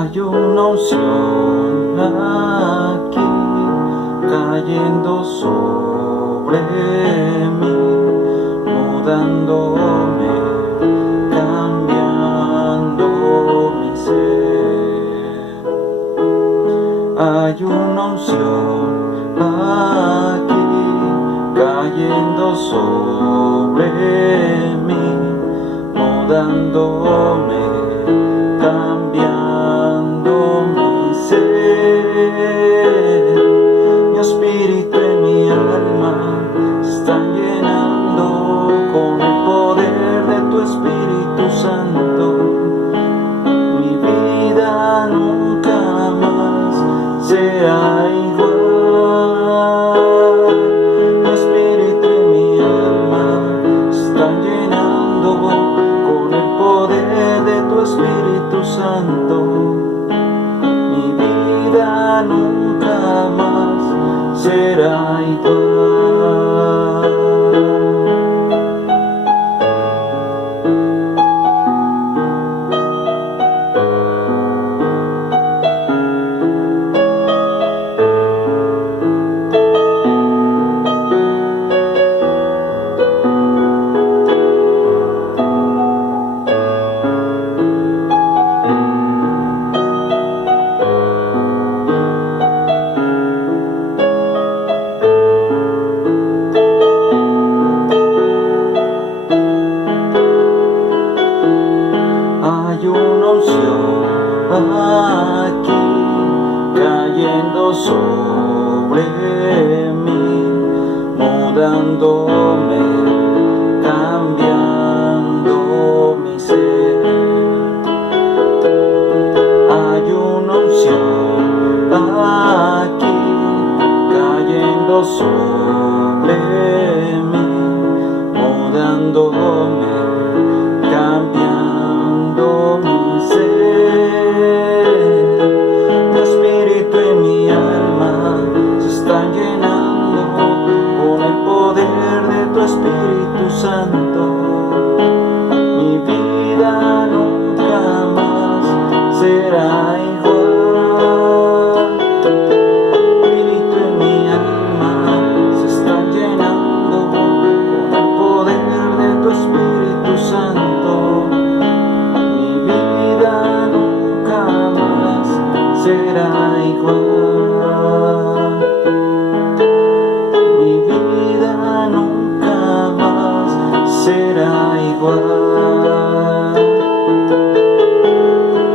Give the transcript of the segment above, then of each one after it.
Hay una unción aquí cayendo sobre mí, mudándome, cambiando mi ser. Hay una unción aquí cayendo sobre mí, mudándome, cambiando mi ser. Mi espíritu y mi alma se están llenando con el poder de tu Espíritu Santo. Mi vida nunca más será igual. Mi espíritu y mi alma se están llenando con el poder de tu Espíritu Santo. Mi vida nunca más será igual. Hay una unción aquí cayendo sobre mí, mudándome, cambiando mi ser. Hay una unción aquí cayendo sobre mí, mudándome, cambiando mi ser. Mi espíritu y mi alma se están llenando con el poder de tu Espíritu Santo. Mi vida nunca más será igual. Mi espíritu y mi alma se están llenando con el poder de tu Espíritu Santo. Mi vida nunca más será igual. Mi vida nunca más será igual.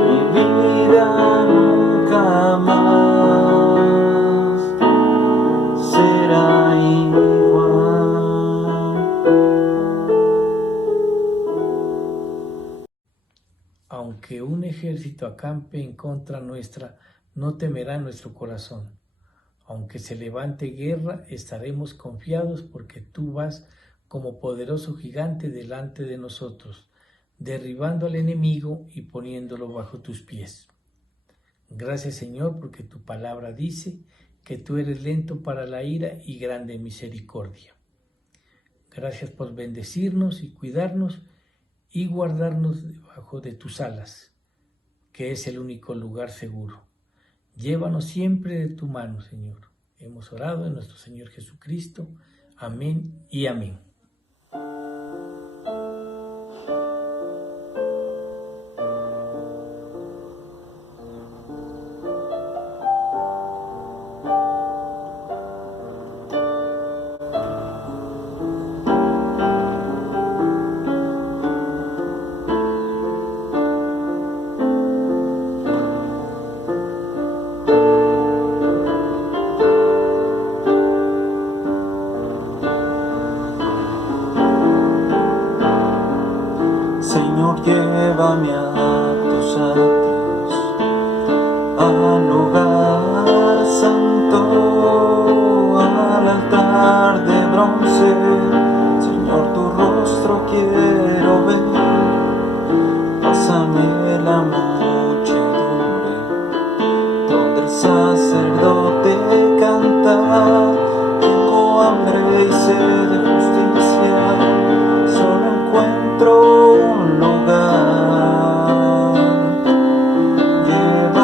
Mi vida nunca más será igual. Aunque un ejército acampe en contra nuestra, no temerá nuestro corazón. Aunque se levante guerra, estaremos confiados porque tú vas como poderoso gigante delante de nosotros, derribando al enemigo y poniéndolo bajo tus pies. Gracias, Señor, porque tu palabra dice que tú eres lento para la ira y grande en misericordia. Gracias por bendecirnos y cuidarnos y guardarnos debajo de tus alas, que es el único lugar seguro. Llévanos siempre de tu mano, Señor. Hemos orado en nuestro Señor Jesucristo. Amén y amén. Señor, llévame a tus atrios, al lugar santo, al altar de bronce. Señor, tu rostro quiero ver. Pásame la muchedumbre, donde el sacerdote canta. Tengo hambre y sed de justicia, solo encuentro un lugar. Lleva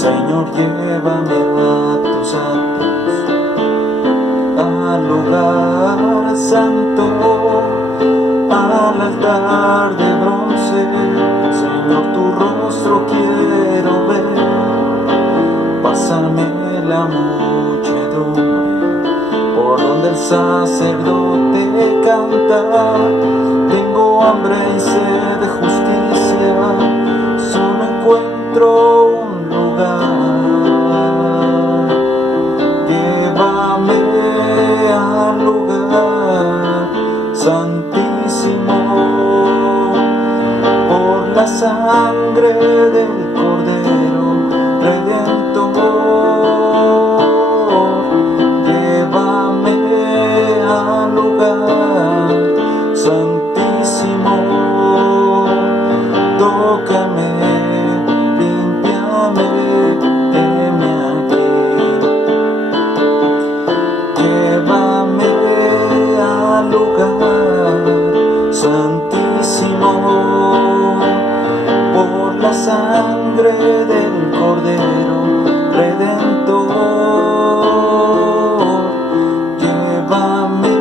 Señor, llévame a tus atrios, al lugar santo, al altar de bronce. Señor, tu rostro quiero ver. Pásame la muchedumbre por donde el sacerdote canta. Tengo hambre y sed de justicia, solo encuentro un lugar. Llévame al lugar santísimo por la sangre del Cordero Redentor. Llévame al lugar santísimo, tócame, límpiame, heme aquí. Llévame al lugar santísimo por la sangre del Cordero Redentor. Llévame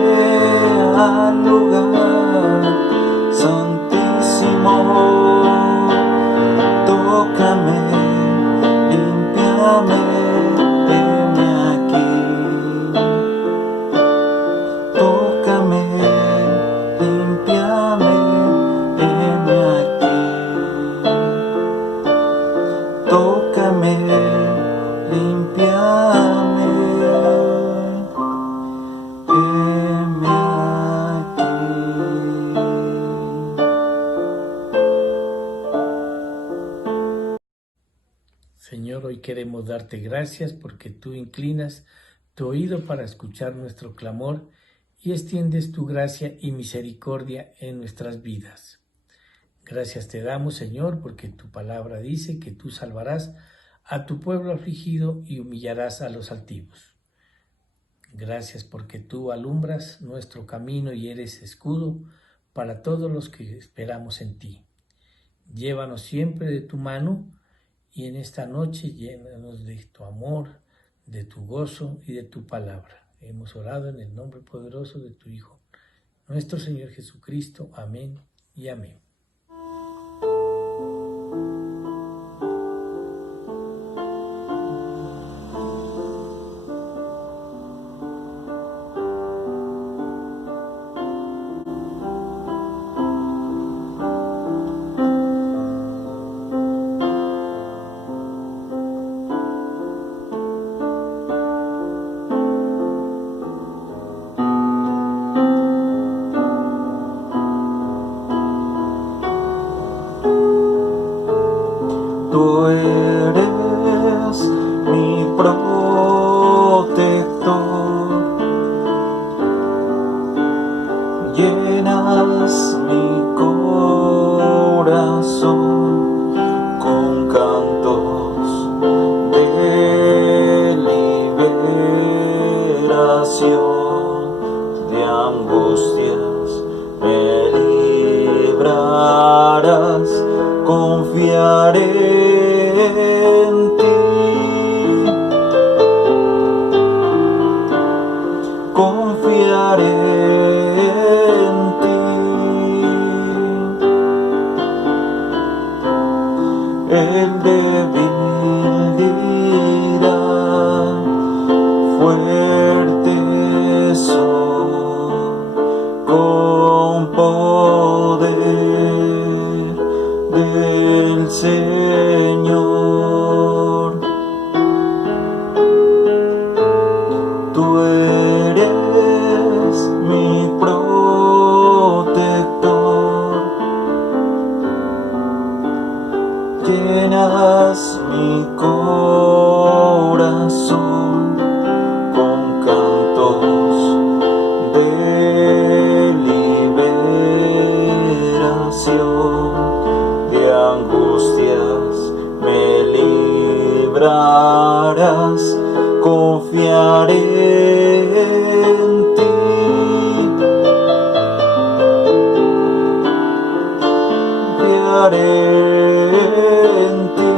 al lugar santísimo, tócame, límpiame, heme aquí. Tócame, límpiame, heme aquí. Tócame, límpiame, heme aquí. Señor, hoy queremos darte gracias porque tú inclinas tu oído para escuchar nuestro clamor y extiendes tu gracia y misericordia en nuestras vidas. Gracias te damos, Señor, porque tu palabra dice que tú salvarás a tu pueblo afligido y humillarás a los altivos. Gracias porque tú alumbras nuestro camino y eres escudo para todos los que esperamos en ti. Llévanos siempre de tu mano y en esta noche llénanos de tu amor, de tu gozo y de tu palabra. Hemos orado en el nombre poderoso de tu Hijo, nuestro Señor Jesucristo. Amén y amén. Tú eres mi protector, llenas mi corazón con cantos de liberación, de angustias me librarás. Confiaré en ti, confiaré en ti. El débil dirá, fuerte soy, con poder del Señor. Tú eres mi protector, llenas mi corazón con cantos de liberación, de angustias me librarás. Confiaré en ti, confiaré en ti.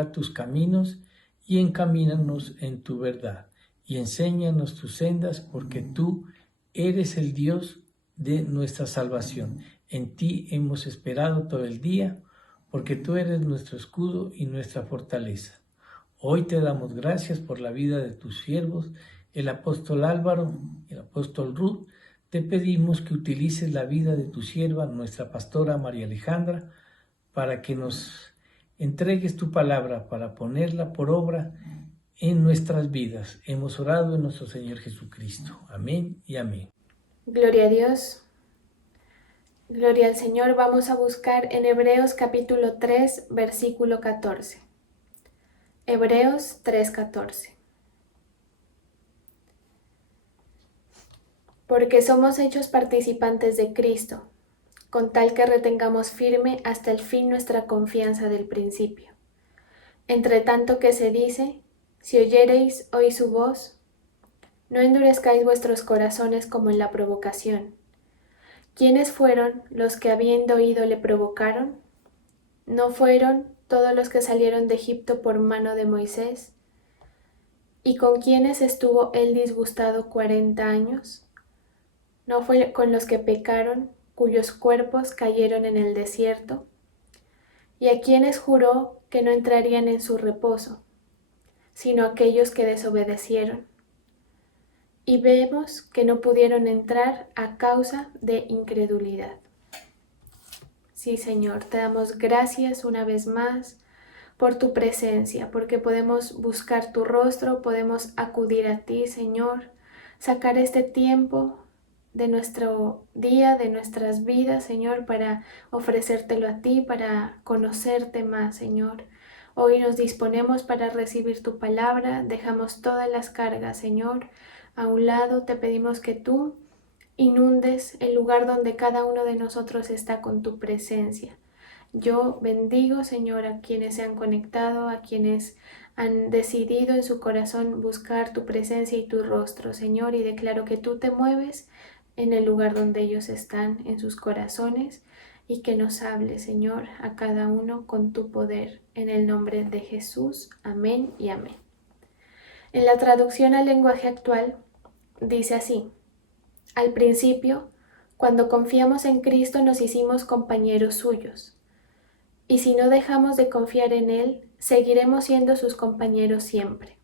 juzgar tus caminos y encamínanos en tu verdad y enséñanos tus sendas, porque tú eres el Dios de nuestra salvación. En ti hemos esperado todo el día, porque tú eres nuestro escudo y nuestra fortaleza. Hoy te damos gracias por la vida de tus siervos, el apóstol Álvaro, el apóstol Ruth. Te pedimos que utilices la vida de tu sierva, nuestra pastora María Alejandra, para que nos entregues tu palabra, para ponerla por obra en nuestras vidas. Hemos orado en nuestro Señor Jesucristo. Amén y amén. Gloria a Dios. Gloria al Señor. Vamos a buscar en Hebreos capítulo 3, versículo 14. Hebreos 3:14. Porque somos hechos participantes de Cristo, con tal que retengamos firme hasta el fin nuestra confianza del principio. Entre tanto que se dice, si oyereis hoy su voz, no endurezcáis vuestros corazones como en la provocación. ¿Quiénes fueron los que habiendo oído le provocaron? ¿No fueron todos los que salieron de Egipto por mano de Moisés? ¿Y con quiénes estuvo él disgustado 40 años? ¿No fue con los que pecaron, cuyos cuerpos cayeron en el desierto? ¿Y a quienes juró que no entrarían en su reposo, sino aquellos que desobedecieron? Y vemos que no pudieron entrar a causa de incredulidad. Sí, Señor, te damos gracias una vez más por tu presencia, porque podemos buscar tu rostro, podemos acudir a ti, Señor, sacar este tiempo de nuestro día, de nuestras vidas, Señor, para ofrecértelo a ti, para conocerte más, Señor. Hoy nos disponemos para recibir tu palabra, dejamos todas las cargas, Señor, a un lado. Te pedimos que tú inundes el lugar donde cada uno de nosotros está con tu presencia. Yo bendigo, Señor, a quienes se han conectado, a quienes han decidido en su corazón buscar tu presencia y tu rostro, Señor, y declaro que tú te mueves en el lugar donde ellos están, en sus corazones, y que nos hables, Señor, a cada uno con tu poder. En el nombre de Jesús. Amén y amén. En la traducción al lenguaje actual dice así: al principio, cuando confiamos en Cristo, nos hicimos compañeros suyos. Y si no dejamos de confiar en Él, seguiremos siendo sus compañeros siempre.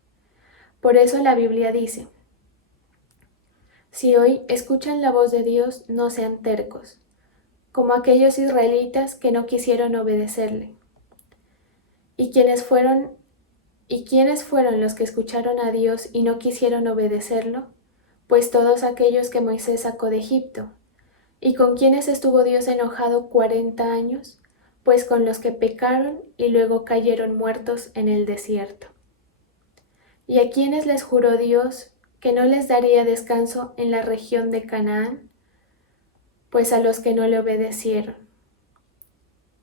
Por eso la Biblia dice: si hoy escuchan la voz de Dios, no sean tercos, como aquellos israelitas que no quisieron obedecerle. ¿Y quiénes fueron los que escucharon a Dios y no quisieron obedecerlo? Pues todos aquellos que Moisés sacó de Egipto. ¿Y con quiénes estuvo Dios enojado 40 años? Pues con los que pecaron y luego cayeron muertos en el desierto. ¿Y a quiénes les juró Dios que no les daría descanso en la región de Canaán? Pues a los que no le obedecieron.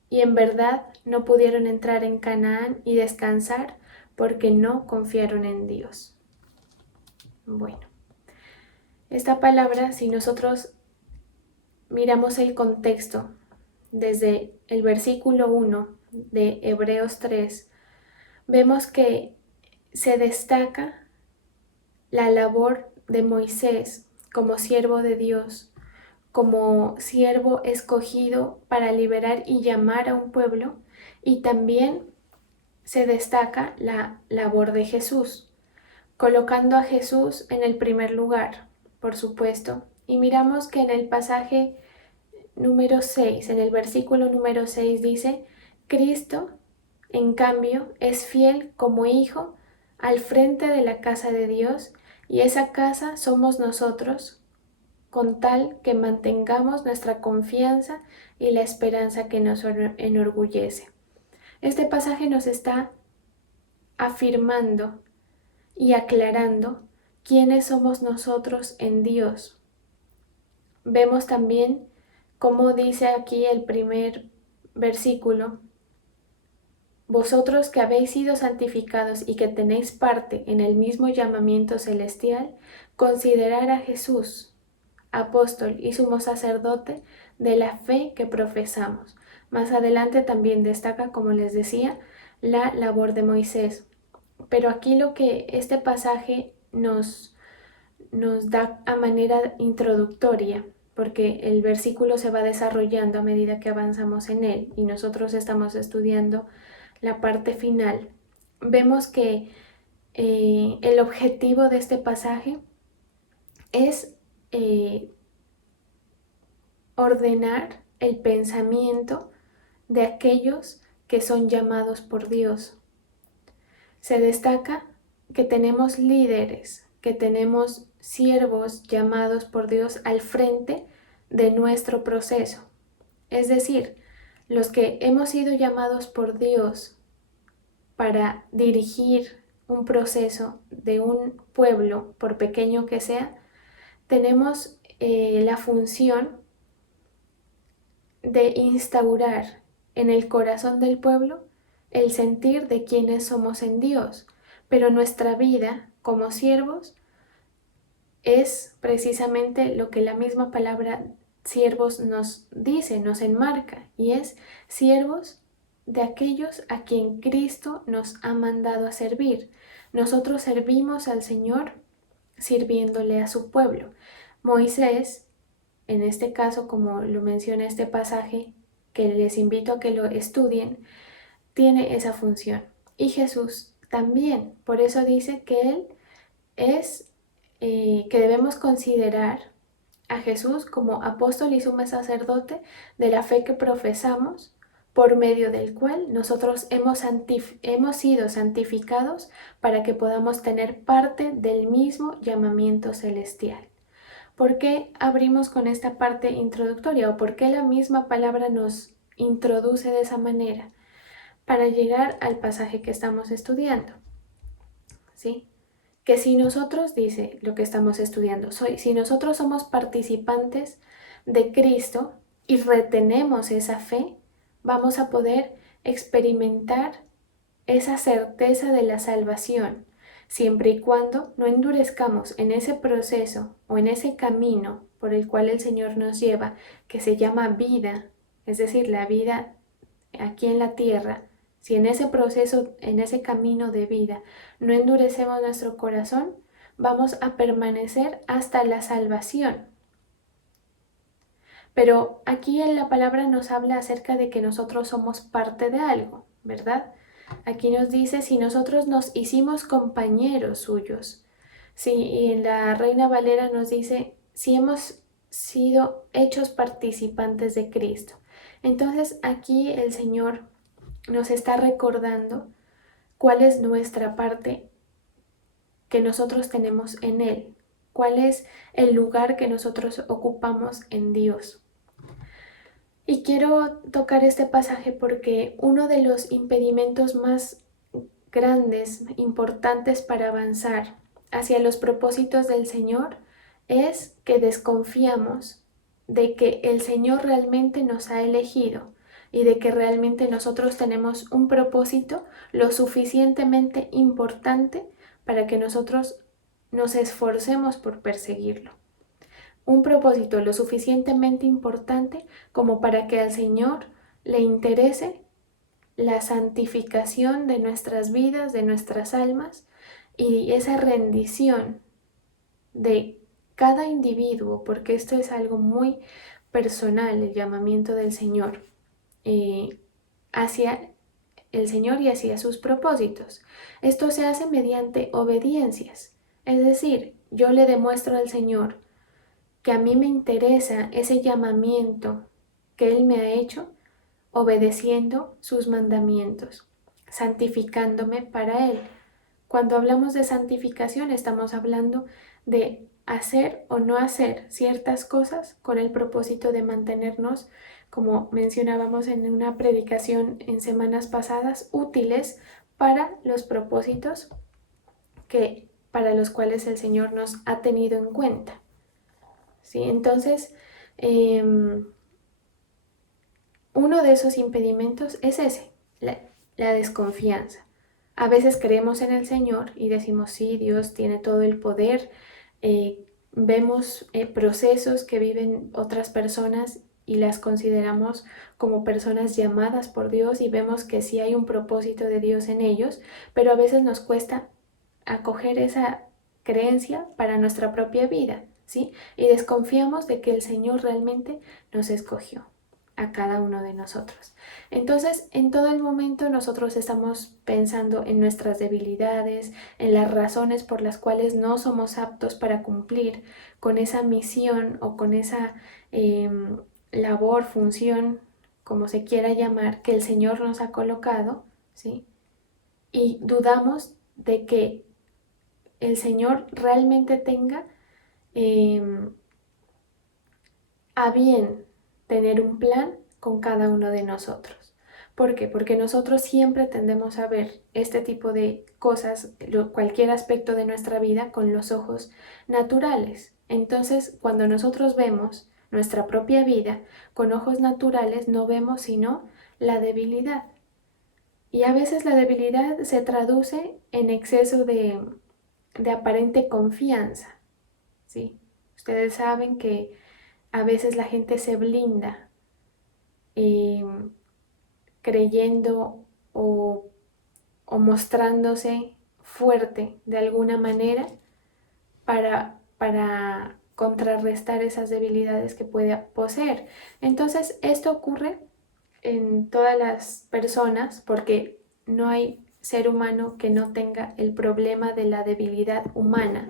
Y en verdad no pudieron entrar en Canaán y descansar porque no confiaron en Dios. Bueno, esta palabra, si nosotros miramos el contexto desde el versículo 1 de Hebreos 3, vemos que se destaca la labor de Moisés como siervo de Dios, como siervo escogido para liberar y llamar a un pueblo, y también se destaca la labor de Jesús, colocando a Jesús en el primer lugar, por supuesto. Y miramos que en el pasaje número 6, en el versículo número 6 dice: Cristo, en cambio, es fiel como hijo al frente de la casa de Dios, y esa casa somos nosotros, con tal que mantengamos nuestra confianza y la esperanza que nos enorgullece. Este pasaje nos está afirmando y aclarando quiénes somos nosotros en Dios. Vemos también cómo dice aquí el primer versículo: vosotros que habéis sido santificados y que tenéis parte en el mismo llamamiento celestial, considerar a Jesús, apóstol y sumo sacerdote de la fe que profesamos. Más adelante también destaca, como les decía, la labor de Moisés. Pero aquí lo que este pasaje nos da a manera introductoria, porque el versículo se va desarrollando a medida que avanzamos en él y nosotros estamos estudiando la parte final, vemos que el objetivo de este pasaje es ordenar el pensamiento de aquellos que son llamados por Dios. Se destaca que tenemos líderes, que tenemos siervos llamados por Dios al frente de nuestro proceso. Es decir, los que hemos sido llamados por Dios para dirigir un proceso de un pueblo, por pequeño que sea, tenemos la función de instaurar en el corazón del pueblo el sentir de quiénes somos en Dios, pero nuestra vida como siervos es precisamente lo que la misma palabra siervos nos dice, nos enmarca, y es siervos de aquellos a quien Cristo nos ha mandado a servir. Nosotros servimos al Señor sirviéndole a su pueblo. Moisés, en este caso, como lo menciona este pasaje, que les invito a que lo estudien, tiene esa función. Y Jesús también. Por eso dice que Él es, que debemos considerar a Jesús como apóstol y sumo sacerdote de la fe que profesamos, por medio del cual nosotros hemos sido santificados para que podamos tener parte del mismo llamamiento celestial. ¿Por qué abrimos con esta parte introductoria o por qué la misma palabra nos introduce de esa manera? Para llegar al pasaje que estamos estudiando, ¿sí? Que si nosotros, dice lo que estamos estudiando, si nosotros somos participantes de Cristo y retenemos esa fe, vamos a poder experimentar esa certeza de la salvación, siempre y cuando no endurezcamos en ese proceso o en ese camino por el cual el Señor nos lleva, que se llama vida, es decir, la vida aquí en la tierra. Si en ese proceso, en ese camino de vida, no endurecemos nuestro corazón, vamos a permanecer hasta la salvación. Pero aquí en la palabra nos habla acerca de que nosotros somos parte de algo, ¿verdad? Aquí nos dice, si nosotros nos hicimos compañeros suyos. Sí, y en la Reina Valera nos dice, si hemos sido hechos participantes de Cristo. Entonces aquí el Señor nos está recordando cuál es nuestra parte que nosotros tenemos en Él, cuál es el lugar que nosotros ocupamos en Dios. Y quiero tocar este pasaje porque uno de los impedimentos más grandes, importantes para avanzar hacia los propósitos del Señor es que desconfiamos de que el Señor realmente nos ha elegido y de que realmente nosotros tenemos un propósito lo suficientemente importante para que nosotros nos esforcemos por perseguirlo. Un propósito lo suficientemente importante como para que al Señor le interese la santificación de nuestras vidas, de nuestras almas, y esa rendición de cada individuo, porque esto es algo muy personal, el llamamiento del Señor hacia el Señor y hacia sus propósitos. Esto se hace mediante obediencias, es decir, yo le demuestro al Señor que a mí me interesa ese llamamiento que Él me ha hecho, obedeciendo sus mandamientos, santificándome para Él. Cuando hablamos de santificación estamos hablando de hacer o no hacer ciertas cosas con el propósito de mantenernos, como mencionábamos en una predicación en semanas pasadas, útiles para los propósitos para los cuales el Señor nos ha tenido en cuenta. ¿Sí? Entonces, uno de esos impedimentos es ese, la desconfianza. A veces creemos en el Señor y decimos, sí, Dios tiene todo el poder. Vemos procesos que viven otras personas y las consideramos como personas llamadas por Dios y vemos que sí hay un propósito de Dios en ellos, pero a veces nos cuesta acoger esa creencia para nuestra propia vida, ¿sí? Y desconfiamos de que el Señor realmente nos escogió a cada uno de nosotros. Entonces, en todo el momento nosotros estamos pensando en nuestras debilidades, en las razones por las cuales no somos aptos para cumplir con esa misión o con esa labor, función, como se quiera llamar, que el Señor nos ha colocado, ¿sí? Y dudamos de que el Señor realmente tenga a bien tener un plan con cada uno de nosotros. ¿Por qué? Porque nosotros siempre tendemos a ver este tipo de cosas, cualquier aspecto de nuestra vida, con los ojos naturales. Entonces, cuando nosotros vemos nuestra propia vida con ojos naturales, no vemos sino la debilidad. Y a veces la debilidad se traduce en exceso de aparente confianza, ¿sí? Ustedes saben que a veces la gente se blinda eh, creyendo o mostrándose fuerte de alguna manera para contrarrestar esas debilidades que puede poseer. Entonces, esto ocurre en todas las personas porque no hay ser humano que no tenga el problema de la debilidad humana.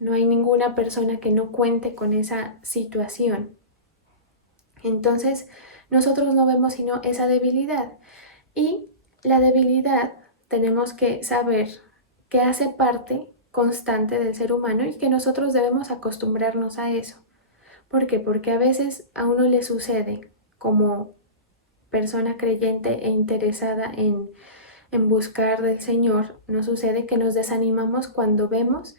No hay ninguna persona que no cuente con esa situación. Entonces, nosotros no vemos sino esa debilidad. Y la debilidad tenemos que saber que hace parte constante del ser humano y que nosotros debemos acostumbrarnos a eso. ¿Por qué? Porque a veces a uno le sucede como persona creyente e interesada en buscar del Señor, nos sucede que nos desanimamos cuando vemos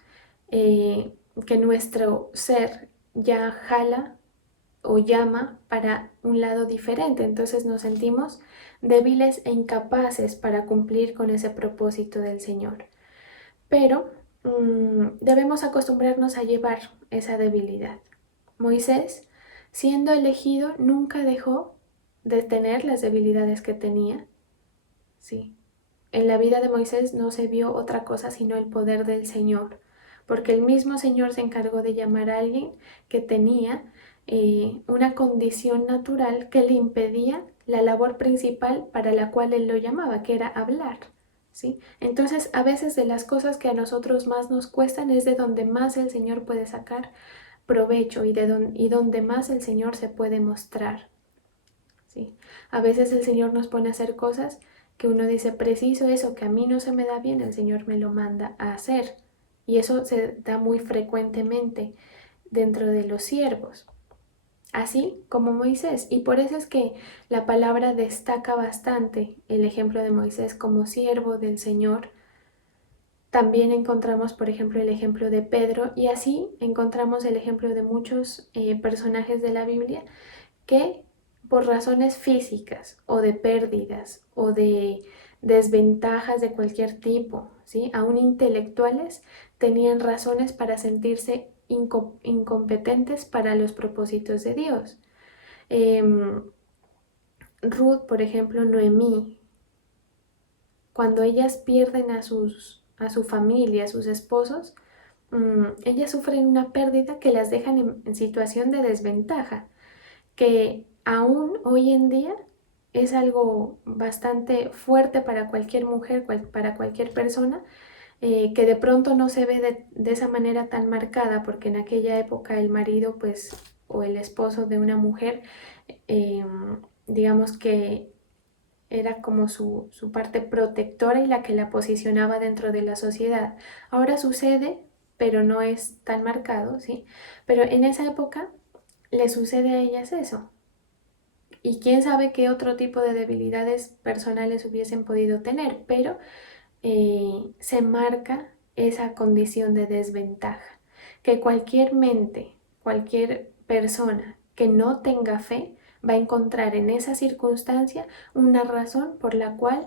que nuestro ser ya jala o llama para un lado diferente. Entonces nos sentimos débiles e incapaces para cumplir con ese propósito del Señor. Pero debemos acostumbrarnos a llevar esa debilidad. Moisés, siendo elegido, nunca dejó de tener las debilidades que tenía. Sí. En la vida de Moisés no se vio otra cosa sino el poder del Señor, porque el mismo Señor se encargó de llamar a alguien que tenía una condición natural que le impedía la labor principal para la cual él lo llamaba, que era hablar. ¿Sí? Entonces, a veces de las cosas que a nosotros más nos cuestan es de donde más el Señor puede sacar provecho y donde más el Señor se puede mostrar. ¿Sí? A veces el Señor nos pone a hacer cosas que uno dice, preciso eso que a mí no se me da bien, el Señor me lo manda a hacer. Y eso se da muy frecuentemente dentro de los siervos, así como Moisés. Y por eso es que la palabra destaca bastante el ejemplo de Moisés como siervo del Señor. También encontramos, por ejemplo, el ejemplo de Pedro y así encontramos el ejemplo de muchos personajes de la Biblia que por razones físicas o de pérdidas o de desventajas de cualquier tipo, ¿sí? Aún intelectuales, tenían razones para sentirse incompetentes para los propósitos de Dios. Ruth, por ejemplo, Noemí, cuando ellas pierden a su familia, a sus esposos, ellas sufren una pérdida que las dejan en situación de desventaja, que aún hoy en día es algo bastante fuerte para cualquier mujer, para cualquier persona, que de pronto no se ve de esa manera tan marcada, porque en aquella época el marido, pues, o el esposo de una mujer, digamos que era como su parte protectora y la que la posicionaba dentro de la sociedad. Ahora sucede, pero no es tan marcado, ¿sí? Pero en esa época le sucede a ellas eso. Y quién sabe qué otro tipo de debilidades personales hubiesen podido tener, pero se marca esa condición de desventaja. Que cualquier mente, cualquier persona que no tenga fe, va a encontrar en esa circunstancia una razón por la cual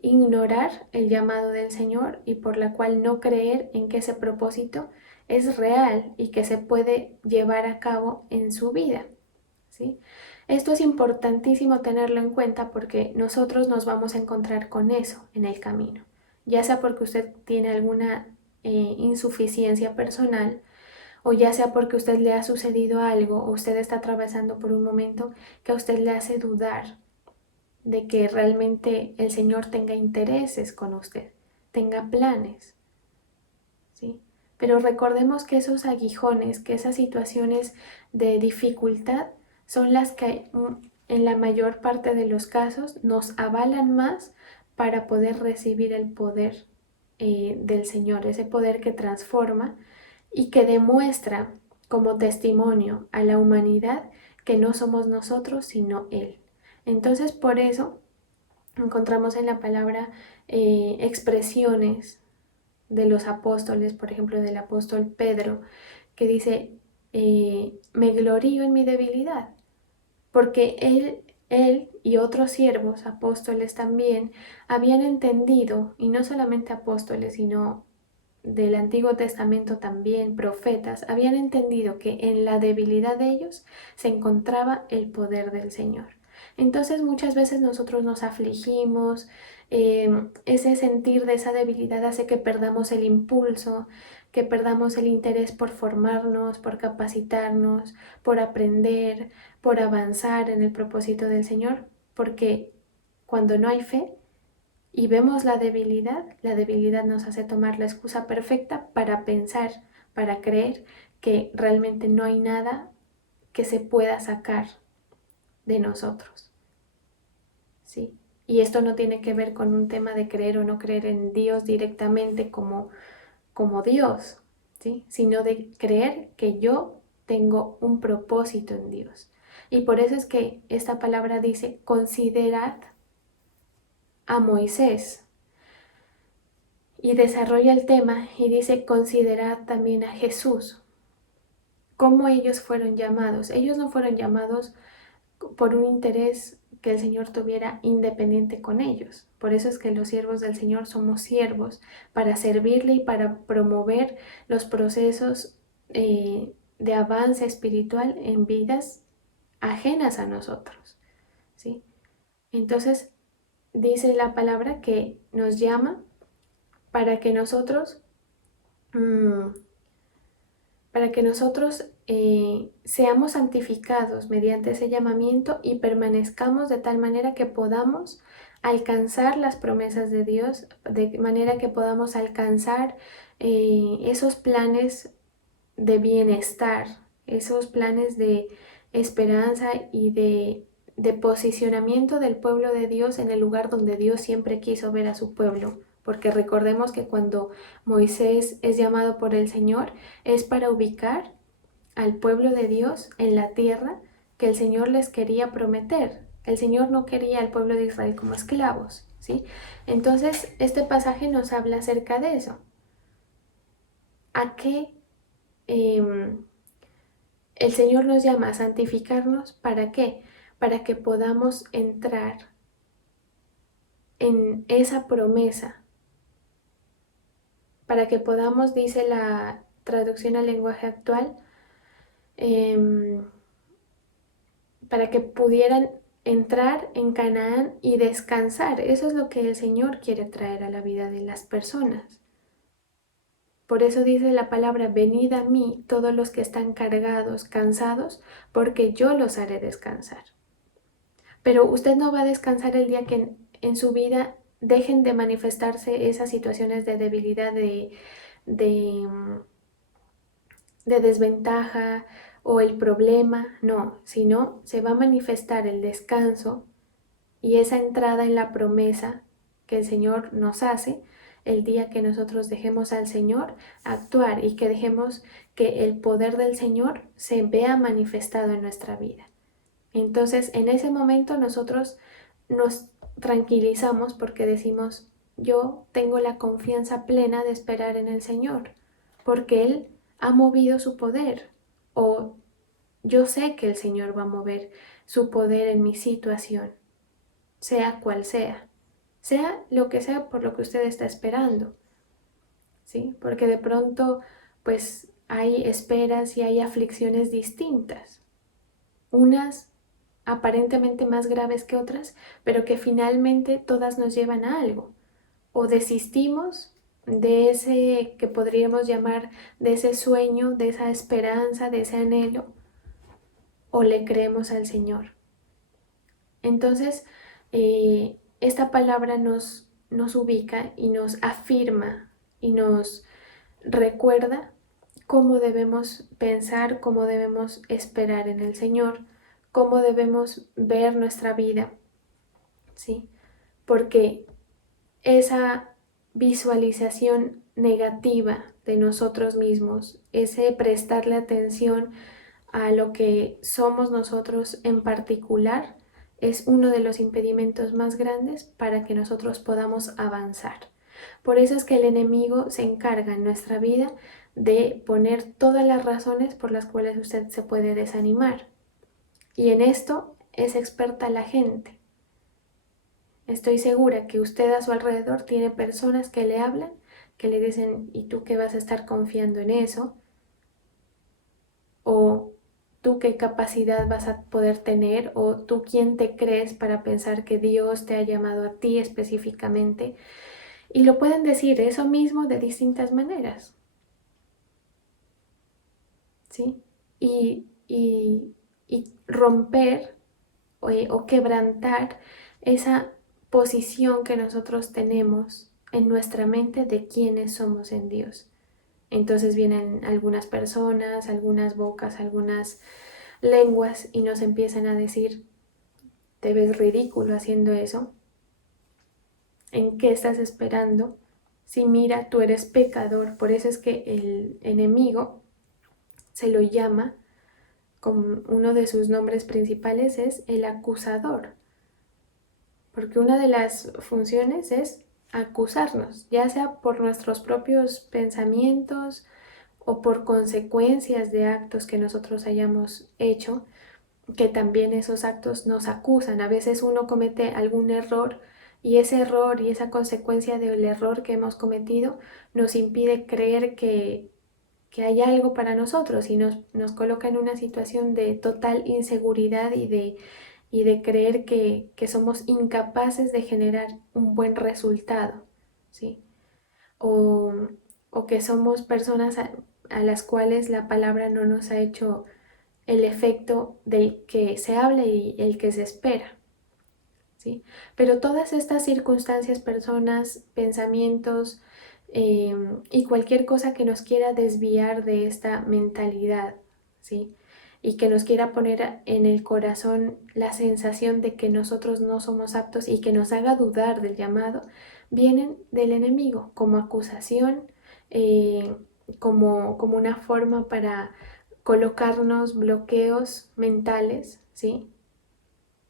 ignorar el llamado del Señor y por la cual no creer en que ese propósito es real y que se puede llevar a cabo en su vida. ¿sí? Esto es importantísimo tenerlo en cuenta porque nosotros nos vamos a encontrar con eso en el camino, ya sea porque usted tiene alguna insuficiencia personal, o ya sea porque a usted le ha sucedido algo o usted está atravesando por un momento que a usted le hace dudar de que realmente el Señor tenga intereses con usted, tenga planes, ¿sí? Pero recordemos que esos aguijones, que esas situaciones de dificultad son las que en la mayor parte de los casos nos avalan más para poder recibir el poder del Señor, ese poder que transforma y que demuestra como testimonio a la humanidad que no somos nosotros, sino Él. Entonces, por eso encontramos en la palabra expresiones de los apóstoles, por ejemplo, del apóstol Pedro, que dice, me glorío en mi debilidad, porque él y otros siervos, apóstoles también, habían entendido, y no solamente apóstoles, sino del Antiguo Testamento también, profetas, habían entendido que en la debilidad de ellos se encontraba el poder del Señor. Entonces muchas veces nosotros nos afligimos, ese sentir de esa debilidad hace que perdamos el impulso, que perdamos el interés por formarnos, por capacitarnos, por aprender, por avanzar en el propósito del Señor, porque cuando no hay fe, y vemos la debilidad nos hace tomar la excusa perfecta para pensar, para creer que realmente no hay nada que se pueda sacar de nosotros, ¿sí? Y esto no tiene que ver con un tema de creer o no creer en Dios directamente como Dios, ¿sí? Sino de creer que yo tengo un propósito en Dios. Y por eso es que esta palabra dice, considerad a Moisés. Y desarrolla el tema y dice, considerad también a Jesús. ¿Cómo ellos fueron llamados? Ellos no fueron llamados por un interés que el Señor tuviera independiente con ellos. Por eso es que los siervos del Señor somos siervos para servirle y para promover los procesos de avance espiritual en vidas ajenas a nosotros, ¿sí? Entonces, dice la palabra que nos llama para que nosotros seamos santificados mediante ese llamamiento y permanezcamos de tal manera que podamos alcanzar las promesas de Dios, de manera que podamos alcanzar esos planes de bienestar, esos planes de esperanza y de posicionamiento del pueblo de Dios en el lugar donde Dios siempre quiso ver a su pueblo. Porque recordemos que cuando Moisés es llamado por el Señor es para ubicar al pueblo de Dios en la tierra que el Señor les quería prometer. El Señor no quería al pueblo de Israel como esclavos, ¿sí? Entonces, este pasaje nos habla acerca de eso. ¿A qué el Señor nos llama a santificarnos? ¿Para qué? Para que podamos entrar en esa promesa, para que podamos, dice la traducción al lenguaje actual, para que pudieran entrar en Canaán y descansar. Eso es lo que el Señor quiere traer a la vida de las personas. Por eso dice la palabra, venid a mí todos los que están cargados, cansados, porque yo los haré descansar. Pero usted no va a descansar el día que en su vida dejen de manifestarse esas situaciones de debilidad, de desventaja o el problema, no, sino se va a manifestar el descanso y esa entrada en la promesa que el Señor nos hace el día que nosotros dejemos al Señor actuar y que dejemos que el poder del Señor se vea manifestado en nuestra vida. Entonces, en ese momento nosotros nos tranquilizamos porque decimos, yo tengo la confianza plena de esperar en el Señor, porque Él ha movido su poder, o yo sé que el Señor va a mover su poder en mi situación, sea cual sea lo que sea por lo que usted está esperando, ¿sí? Porque de pronto, pues, hay esperas y hay aflicciones distintas. unas aparentemente más graves que otras, pero que finalmente todas nos llevan a algo. O desistimos de ese que podríamos llamar, de ese sueño, de esa esperanza, de ese anhelo, o le creemos al Señor. Entonces, esta palabra nos ubica y nos afirma y nos recuerda cómo debemos pensar, cómo debemos esperar en el Señor, cómo debemos ver nuestra vida, ¿sí? Porque esa visualización negativa de nosotros mismos, ese prestarle atención a lo que somos nosotros en particular, es uno de los impedimentos más grandes para que nosotros podamos avanzar. Por eso es que el enemigo se encarga en nuestra vida de poner todas las razones por las cuales usted se puede desanimar. Y en esto es experta la gente. Estoy segura que usted a su alrededor tiene personas que le hablan, que le dicen, ¿y tú qué vas a estar confiando en eso? O tú qué capacidad vas a poder tener, o tú quién te crees para pensar que Dios te ha llamado a ti específicamente. Y lo pueden decir eso mismo de distintas maneras, ¿sí? Y romper o quebrantar esa posición que nosotros tenemos en nuestra mente de quiénes somos en Dios. Entonces vienen algunas personas, algunas bocas, algunas lenguas y nos empiezan a decir, te ves ridículo haciendo eso, ¿en qué estás esperando? Si mira, tú eres pecador. Por eso es que el enemigo se lo llama, como uno de sus nombres principales es el acusador, porque una de las funciones es acusarnos, ya sea por nuestros propios pensamientos o por consecuencias de actos que nosotros hayamos hecho, que también esos actos nos acusan. A veces uno comete algún error y ese error y esa consecuencia del error que hemos cometido nos impide creer que hay algo para nosotros y nos coloca en una situación de total inseguridad y de creer que somos incapaces de generar un buen resultado, ¿sí? O, o que somos personas a las cuales la palabra no nos ha hecho el efecto del que se habla y el que se espera, ¿sí? Pero todas estas circunstancias, personas, pensamientos y cualquier cosa que nos quiera desviar de esta mentalidad, ¿sí? Y que nos quiera poner en el corazón la sensación de que nosotros no somos aptos y que nos haga dudar del llamado, vienen del enemigo como acusación, como una forma para colocarnos bloqueos mentales, ¿sí?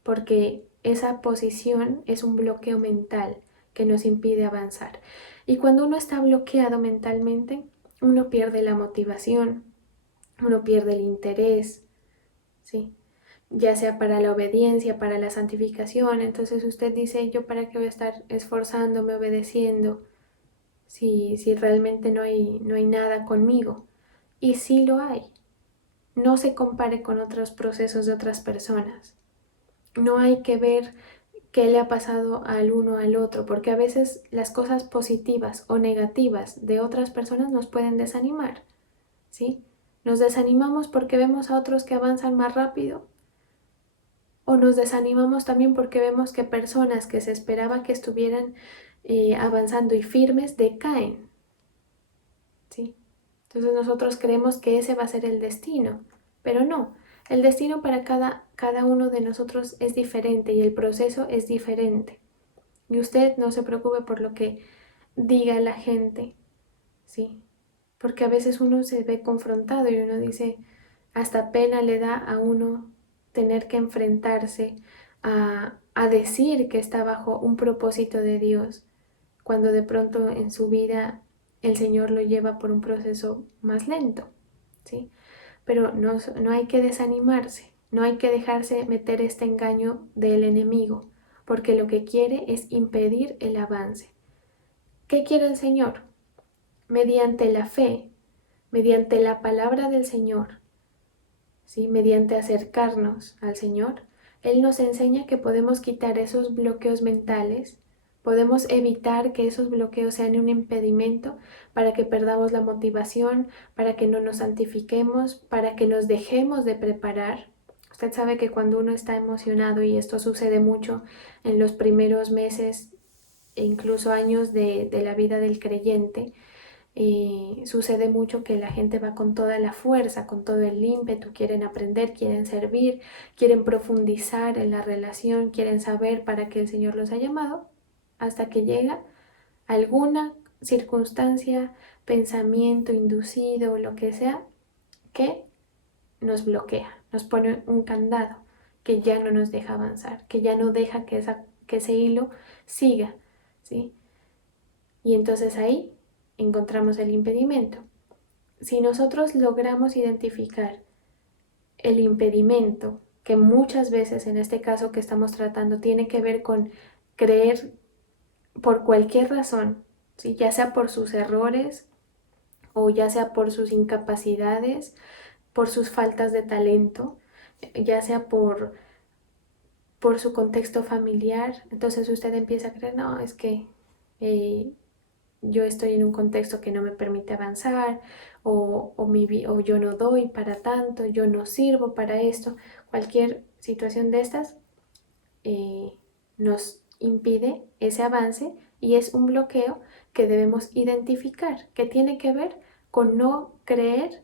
Porque esa posición es un bloqueo mental que nos impide avanzar. Y cuando uno está bloqueado mentalmente, uno pierde la motivación, uno pierde el interés, ¿sí? Ya sea para la obediencia, para la santificación. Entonces usted dice, ¿yo para qué voy a estar esforzándome, obedeciendo, si realmente no hay nada conmigo? Y sí lo hay. No se compare con otros procesos de otras personas. No hay que ver qué le ha pasado al uno al otro, porque a veces las cosas positivas o negativas de otras personas nos pueden desanimar, ¿sí? Nos desanimamos porque vemos a otros que avanzan más rápido, o nos desanimamos también porque vemos que personas que se esperaba que estuvieran avanzando y firmes decaen, ¿sí? Entonces nosotros creemos que ese va a ser el destino, pero no. El destino para cada uno de nosotros es diferente y el proceso es diferente. Y usted no se preocupe por lo que diga la gente, ¿sí? Porque a veces uno se ve confrontado y uno dice, hasta pena le da a uno tener que enfrentarse a decir que está bajo un propósito de Dios, cuando de pronto en su vida el Señor lo lleva por un proceso más lento, ¿sí? Pero no hay que desanimarse, no hay que dejarse meter este engaño del enemigo, porque lo que quiere es impedir el avance. ¿Qué quiere el Señor? Mediante la fe, mediante la palabra del Señor, ¿sí? Mediante acercarnos al Señor, Él nos enseña que podemos quitar esos bloqueos mentales, podemos evitar que esos bloqueos sean un impedimento para que perdamos la motivación, para que no nos santifiquemos, para que nos dejemos de preparar. Usted sabe que cuando uno está emocionado, y esto sucede mucho en los primeros meses e incluso años de la vida del creyente, sucede mucho que la gente va con toda la fuerza, con todo el ímpetu, quieren aprender, quieren servir, quieren profundizar en la relación, quieren saber para qué el Señor los ha llamado, hasta que llega alguna circunstancia, pensamiento inducido o lo que sea, que nos bloquea, nos pone un candado que ya no nos deja avanzar, que ya no deja que ese hilo siga, ¿sí? Y entonces ahí encontramos el impedimento. Si nosotros logramos identificar el impedimento, que muchas veces en este caso que estamos tratando tiene que ver con creer por cualquier razón, ¿sí? Ya sea por sus errores o ya sea por sus incapacidades, por sus faltas de talento, ya sea por su contexto familiar, entonces usted empieza a creer, no, es que eh, yo estoy en un contexto que no me permite avanzar, o yo no doy para tanto, yo no sirvo para esto. Cualquier situación de estas eh, nos impide ese avance y es un bloqueo que debemos identificar, que tiene que ver con no creer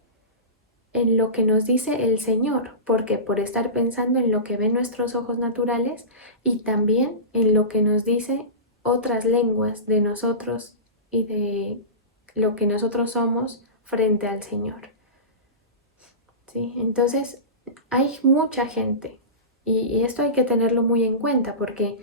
en lo que nos dice el Señor, porque por estar pensando en lo que ven nuestros ojos naturales y también en lo que nos dice otras lenguas de nosotros y de lo que nosotros somos frente al Señor. ¿Sí? Entonces, hay mucha gente y esto hay que tenerlo muy en cuenta porque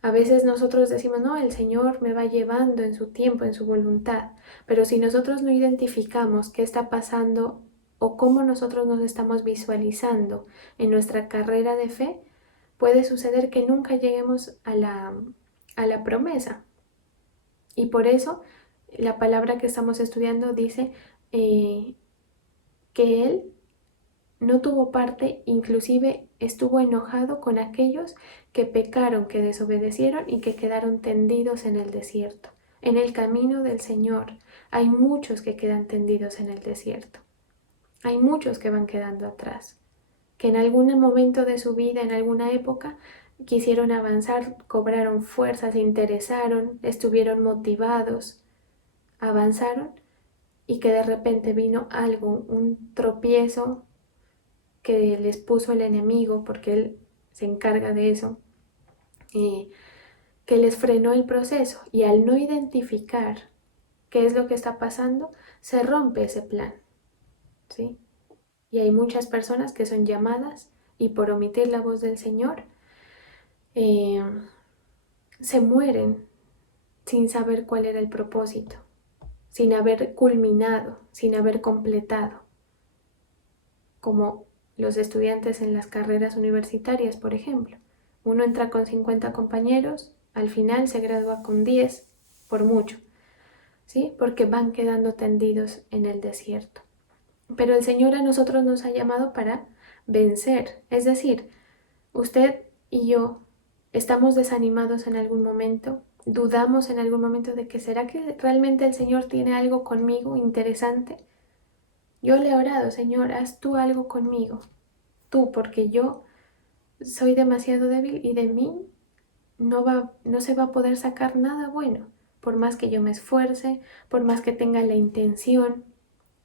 a veces nosotros decimos, no, el Señor me va llevando en su tiempo, en su voluntad, pero si nosotros no identificamos qué está pasando o cómo nosotros nos estamos visualizando en nuestra carrera de fe, puede suceder que nunca lleguemos a la promesa. Y por eso la palabra que estamos estudiando dice que Él no tuvo parte, inclusive estuvo enojado con aquellos que pecaron, que desobedecieron y que quedaron tendidos en el desierto. En el camino del Señor hay muchos que quedan tendidos en el desierto. Hay muchos que van quedando atrás, que en algún momento de su vida, en alguna época, quisieron avanzar, cobraron fuerzas, se interesaron, estuvieron motivados, avanzaron y que de repente vino algo, un tropiezo que les puso el enemigo, porque él se encarga de eso, que les frenó el proceso y al no identificar qué es lo que está pasando, se rompe ese plan, ¿sí? Y hay muchas personas que son llamadas y por omitir la voz del Señor eh, se mueren sin saber cuál era el propósito, sin haber culminado, sin haber completado, como los estudiantes en las carreras universitarias, por ejemplo. Uno entra con 50 compañeros, al final se gradúa con 10, por mucho, ¿sí? Porque van quedando tendidos en el desierto. Pero el Señor a nosotros nos ha llamado para vencer, es decir, usted y yo estamos desanimados en algún momento, dudamos en algún momento de que será que realmente el Señor tiene algo conmigo interesante. Yo le he orado, Señor, haz tú algo conmigo, tú, porque yo soy demasiado débil y de mí no se va a poder sacar nada bueno, por más que yo me esfuerce, por más que tenga la intención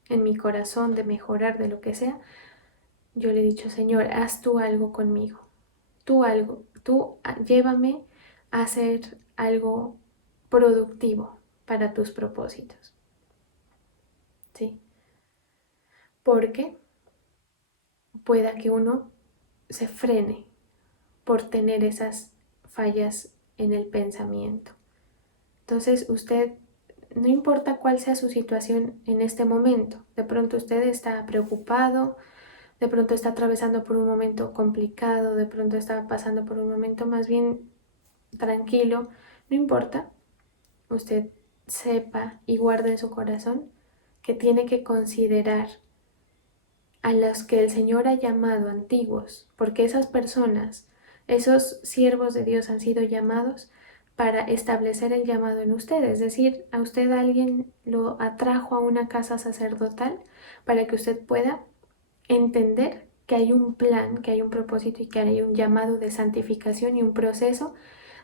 en mi corazón de mejorar, de lo que sea. Yo le he dicho, Señor, haz tú algo conmigo, tú algo, llévame a hacer algo productivo para tus propósitos, ¿sí? Porque pueda que uno se frene por tener esas fallas en el pensamiento. Entonces usted, no importa cuál sea su situación en este momento, de pronto usted está preocupado, de pronto está atravesando por un momento complicado, de pronto está pasando por un momento más bien tranquilo, no importa, usted sepa y guarde en su corazón que tiene que considerar a los que el Señor ha llamado antiguos, porque esas personas, esos siervos de Dios han sido llamados para establecer el llamado en usted, es decir, a usted alguien lo atrajo a una casa sacerdotal para que usted pueda entender que hay un plan, que hay un propósito y que hay un llamado de santificación y un proceso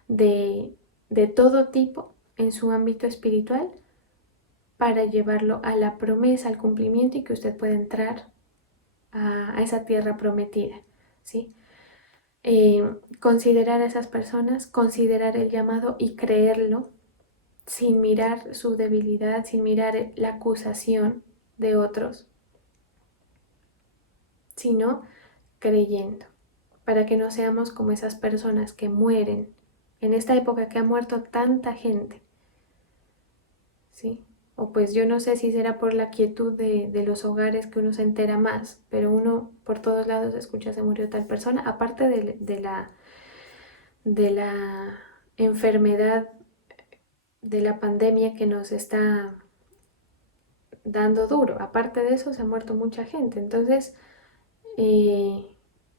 de, de todo tipo en su ámbito espiritual para llevarlo a la promesa, al cumplimiento y que usted pueda entrar a esa tierra prometida, ¿sí? Considerar a esas personas, considerar el llamado y creerlo sin mirar su debilidad, sin mirar la acusación de otros, sino creyendo, para que no seamos como esas personas que mueren en esta época que ha muerto tanta gente, ¿sí? O pues yo no sé si será por la quietud de los hogares que uno se entera más, pero uno por todos lados escucha se murió tal persona, aparte de la enfermedad, de la pandemia que nos está dando duro. Aparte de eso se ha muerto mucha gente. Entonces, eh,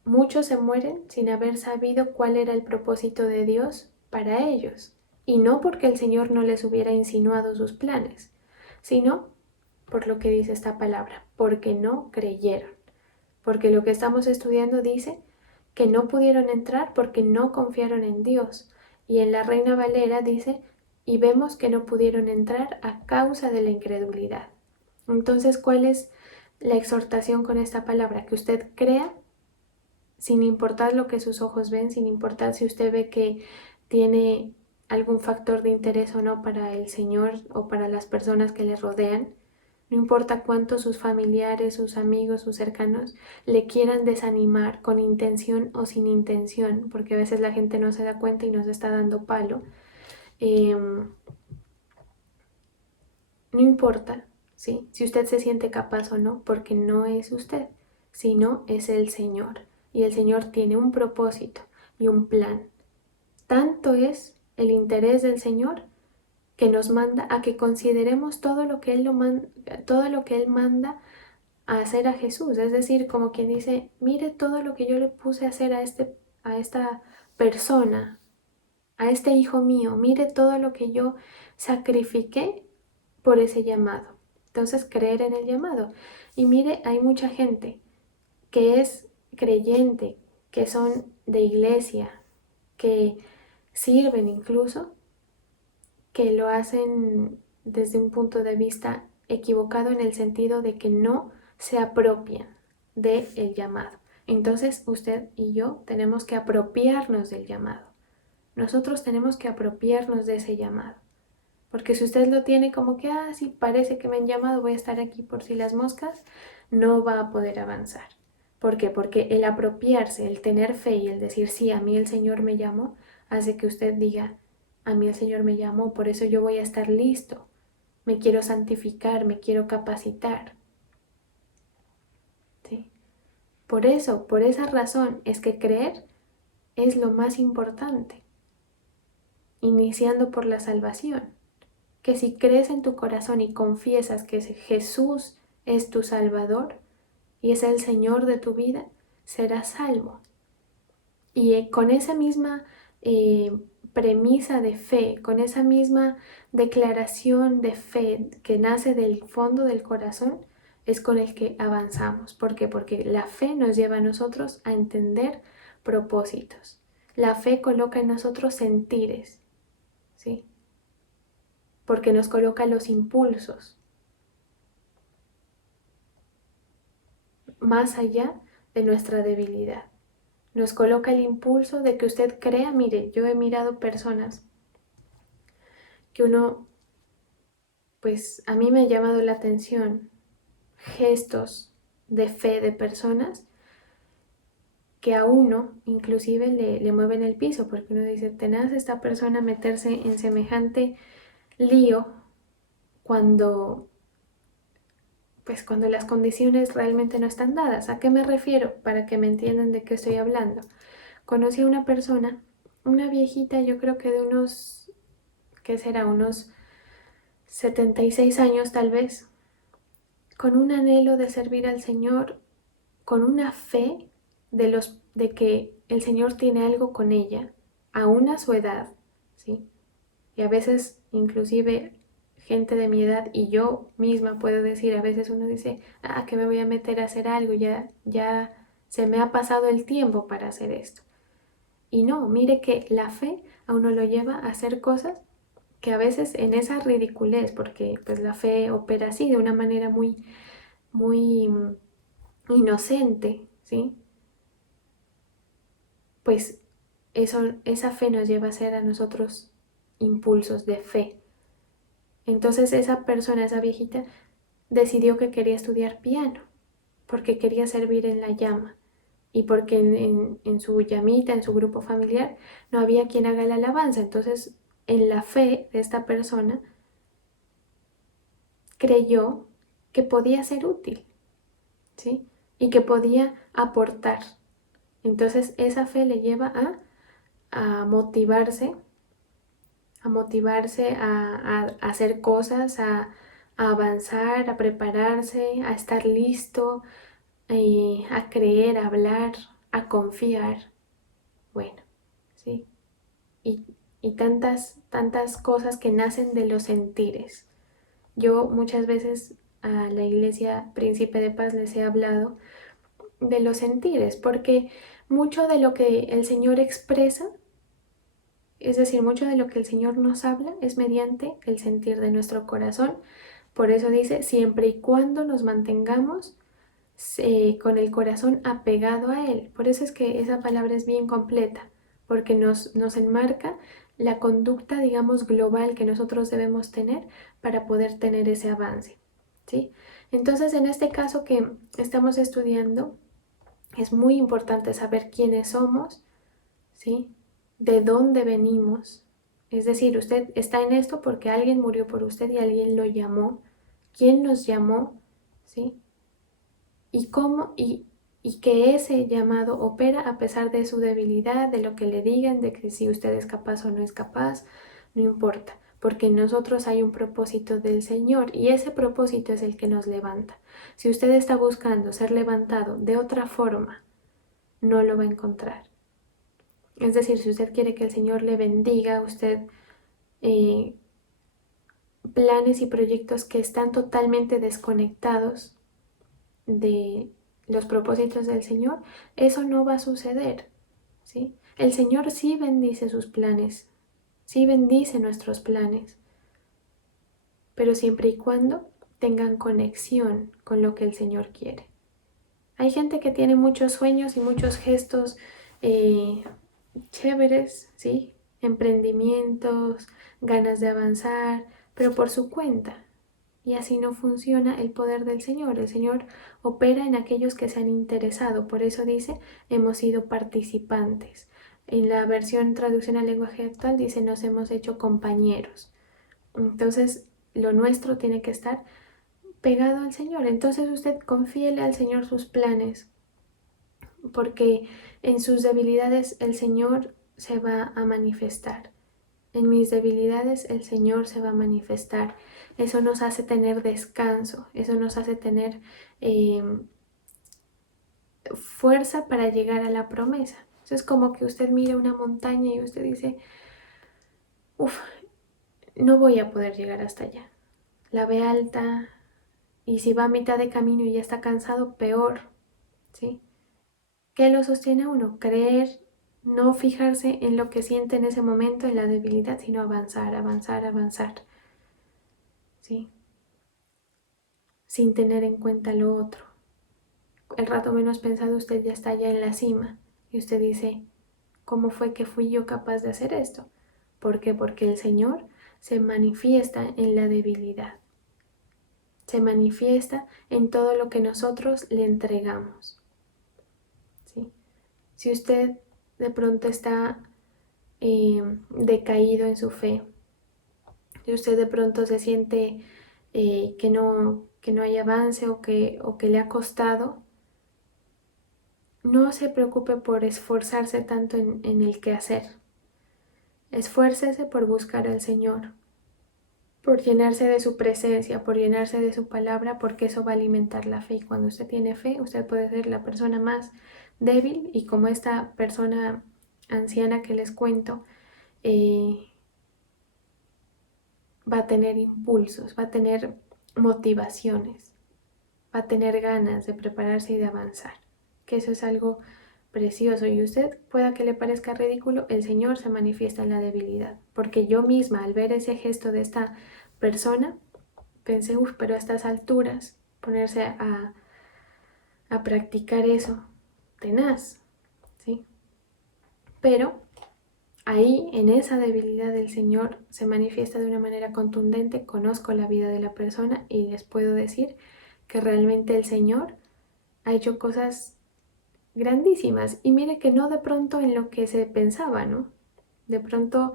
muchos se mueren sin haber sabido cuál era el propósito de Dios para ellos. Y no porque el Señor no les hubiera insinuado sus planes, sino por lo que dice esta palabra, porque no creyeron. Porque lo que estamos estudiando dice que no pudieron entrar porque no confiaron en Dios. Y en la Reina Valera dice, y vemos que no pudieron entrar a causa de la incredulidad. Entonces, ¿cuál es la exhortación con esta palabra? Que usted crea sin importar lo que sus ojos ven, sin importar si usted ve que tiene algún factor de interés o no para el Señor o para las personas que le rodean. No importa cuánto sus familiares, sus amigos, sus cercanos le quieran desanimar con intención o sin intención, porque a veces la gente no se da cuenta y nos está dando palo. No importa, ¿sí? Si usted se siente capaz o no, porque no es usted, sino es el Señor. Y el Señor tiene un propósito y un plan. Tanto es el interés del Señor que nos manda a que consideremos todo lo que todo lo que Él manda a hacer a Jesús. Es decir, como quien dice, mire todo lo que yo le puse a hacer a esta persona, a este hijo mío, mire todo lo que yo sacrifiqué por ese llamado. Entonces, creer en el llamado. Y mire, hay mucha gente que es creyente, que son de iglesia, que sirven incluso, que lo hacen desde un punto de vista equivocado en el sentido de que no se apropian del llamado. Entonces, usted y yo tenemos que apropiarnos del llamado. Nosotros tenemos que apropiarnos de ese llamado. Porque si usted lo tiene como que, sí, parece que me han llamado, voy a estar aquí por si las moscas, no va a poder avanzar. ¿Por qué? Porque el apropiarse, el tener fe y el decir, sí, a mí el Señor me llamó, hace que usted diga, a mí el Señor me llamó, por eso yo voy a estar listo. Me quiero santificar, me quiero capacitar. ¿Sí? Por eso, por esa razón, es que creer es lo más importante, iniciando por la salvación. Que si crees en tu corazón y confiesas que Jesús es tu Salvador y es el Señor de tu vida, serás salvo. Y con esa misma premisa de fe, con esa misma declaración de fe que nace del fondo del corazón, es con el que avanzamos. ¿Por qué? Porque la fe nos lleva a nosotros a entender propósitos. La fe coloca en nosotros sentires, ¿sí? Porque nos coloca los impulsos más allá de nuestra debilidad. Nos coloca el impulso de que usted crea, mire, yo he mirado personas que pues a mí me ha llamado la atención gestos de fe de personas que a uno inclusive le mueven el piso, porque uno dice, tenaz esta persona meterse en semejante lío cuando cuando las condiciones realmente no están dadas. ¿A qué me refiero? Para que me entiendan de qué estoy hablando. Conocí a una persona, una viejita, yo creo que de unos, ¿qué será? Unos 76 años tal vez, con un anhelo de servir al Señor con una fe de que el Señor tiene algo con ella, aún a su edad, ¿sí? Y a veces inclusive gente de mi edad y yo misma puedo decir, a veces uno dice, que me voy a meter a hacer algo, ya se me ha pasado el tiempo para hacer esto. Y no, mire que la fe a uno lo lleva a hacer cosas que a veces en esa ridiculez, porque pues la fe opera así, de una manera muy inocente, ¿sí? Pues esa fe nos lleva a hacer a nosotros impulsos de fe. Entonces esa persona, esa viejita, decidió que quería estudiar piano, porque quería servir en la llama y porque en su llamita, en su grupo familiar, no había quien haga la alabanza. Entonces, en la fe de esta persona, creyó que podía ser útil, ¿sí? Y que podía aportar. Entonces, esa fe le lleva a motivarse, a hacer cosas, a avanzar, a prepararse, a estar listo, a creer, a hablar, a confiar. Bueno, ¿sí? Y, y tantas cosas que nacen de los sentires. Yo muchas veces a la Iglesia Príncipe de Paz les he hablado de los sentires, porque mucho de lo que el Señor expresa, es decir, mucho de lo que el Señor nos habla es mediante el sentir de nuestro corazón. Por eso dice, siempre y cuando nos mantengamos con el corazón apegado a Él. Por eso es que esa palabra es bien completa, porque nos enmarca la conducta, digamos, global que nosotros debemos tener para poder tener ese avance, ¿sí? Entonces, en este caso que estamos estudiando, es muy importante saber quiénes somos, ¿sí? De dónde venimos. Es decir, usted está en esto porque alguien murió por usted y alguien lo llamó. ¿Quién nos llamó? ¿Sí? Y cómo y que ese llamado opera a pesar de su debilidad, de lo que le digan, de que si usted es capaz o no es capaz, no importa, porque en nosotros hay un propósito del Señor y ese propósito es el que nos levanta. Si usted está buscando ser levantado de otra forma, no lo va a encontrar. Es decir, si usted quiere que el Señor le bendiga, usted eh, planes y proyectos que están totalmente desconectados de los propósitos del Señor, eso no va a suceder, ¿sí? El Señor sí bendice sus planes, sí bendice nuestros planes, pero siempre y cuando tengan conexión con lo que el Señor quiere. Hay gente que tiene muchos sueños y muchos gestos eh, chéveres, ¿sí? Emprendimientos, ganas de avanzar, pero por su cuenta. Y así no funciona el poder del Señor. El Señor opera en aquellos que se han interesado. Por eso dice, hemos sido participantes. En la versión traducción al lenguaje actual dice, nos hemos hecho compañeros. Entonces, lo nuestro tiene que estar pegado al Señor. Entonces usted confíele al Señor sus planes, porque en sus debilidades el Señor se va a manifestar. En mis debilidades el Señor se va a manifestar. Eso nos hace tener descanso, eso nos hace tener fuerza para llegar a la promesa. Eso es como que usted mira una montaña y usted dice, uff, no voy a poder llegar hasta allá. La ve alta y si va a mitad de camino y ya está cansado, peor, ¿sí? ¿Qué lo sostiene a uno? Creer, no fijarse en lo que siente en ese momento, en la debilidad, sino avanzar, avanzar, avanzar, ¿sí? Sin tener en cuenta lo otro. El rato menos pensado usted ya está ya en la cima y usted dice, ¿cómo fue que fui yo capaz de hacer esto? ¿Por qué? Porque el Señor se manifiesta en la debilidad, se manifiesta en todo lo que nosotros le entregamos, ¿sí? Si usted de pronto está decaído en su fe, si usted de pronto se siente que no hay avance o que le ha costado, no se preocupe por esforzarse tanto en el quehacer. Esfuércese por buscar al Señor, por llenarse de su presencia, por llenarse de su palabra, porque eso va a alimentar la fe. Y cuando usted tiene fe, usted puede ser la persona más débil y como esta persona anciana que les cuento, va a tener impulsos, va a tener motivaciones, va a tener ganas de prepararse y de avanzar, que eso es algo precioso. Y usted, pueda que le parezca ridículo, el Señor se manifiesta en la debilidad, porque yo misma al ver ese gesto de esta persona pensé, pero a estas alturas ponerse a practicar eso, tenaz, ¿sí? Pero ahí, en esa debilidad del Señor, se manifiesta de una manera contundente. Conozco la vida de la persona y les puedo decir que realmente el Señor ha hecho cosas grandísimas. Y mire que no de pronto en lo que se pensaba, ¿no? De pronto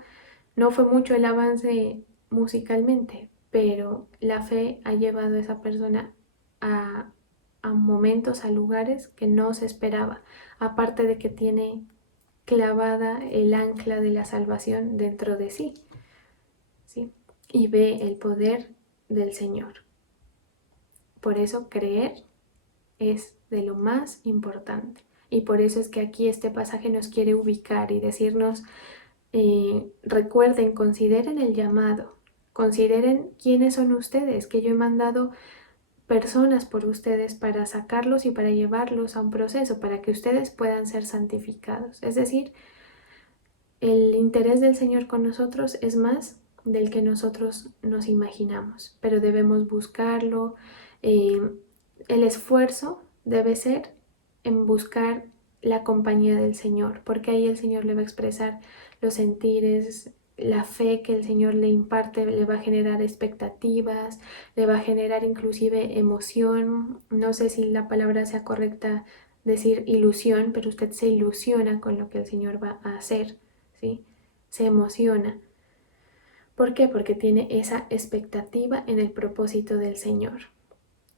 no fue mucho el avance musicalmente, pero la fe ha llevado a esa persona a, a momentos, a lugares que no se esperaba. Aparte de que tiene clavada el ancla de la salvación dentro de sí, ¿sí? Y ve el poder del Señor. Por eso creer es de lo más importante. Y por eso es que aquí este pasaje nos quiere ubicar y decirnos, recuerden, consideren el llamado, consideren quiénes son ustedes, que yo he mandado personas por ustedes para sacarlos y para llevarlos a un proceso, para que ustedes puedan ser santificados. Es decir, el interés del Señor con nosotros es más del que nosotros nos imaginamos, pero debemos buscarlo. El esfuerzo debe ser en buscar la compañía del Señor, porque ahí el Señor le va a expresar los sentires, la fe que el Señor le imparte, le va a generar expectativas, le va a generar inclusive emoción. No sé si la palabra sea correcta decir ilusión, pero usted se ilusiona con lo que el Señor va a hacer, ¿sí? Se emociona. ¿Por qué? Porque tiene esa expectativa en el propósito del Señor.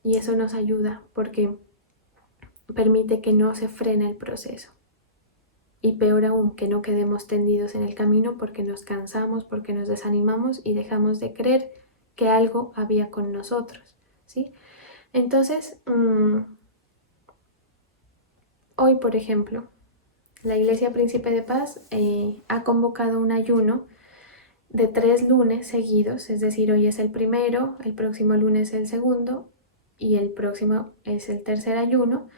Y eso nos ayuda porque permite que no se frene el proceso. Y peor aún, que no quedemos tendidos en el camino porque nos cansamos, porque nos desanimamos y dejamos de creer que algo había con nosotros, ¿sí? Entonces, hoy, por ejemplo, la Iglesia Príncipe de Paz ha convocado un ayuno de 3 lunes seguidos, es decir, hoy es el primero, el próximo lunes el segundo y el próximo es el tercer ayuno,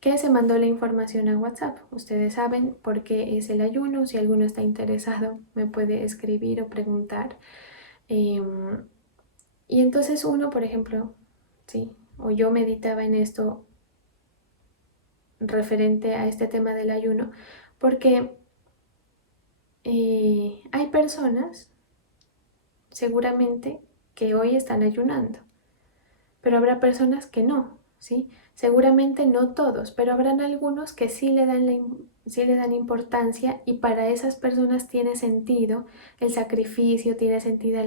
que se mandó la información a WhatsApp. Ustedes saben por qué es el ayuno. Si alguno está interesado me puede escribir o preguntar. Y entonces uno, por ejemplo, sí, o yo meditaba en esto referente a este tema del ayuno, porque hay personas seguramente que hoy están ayunando, pero habrá personas que no, ¿sí? Seguramente no todos, pero habrán algunos que sí le dan importancia y para esas personas tiene sentido el sacrificio, tiene sentido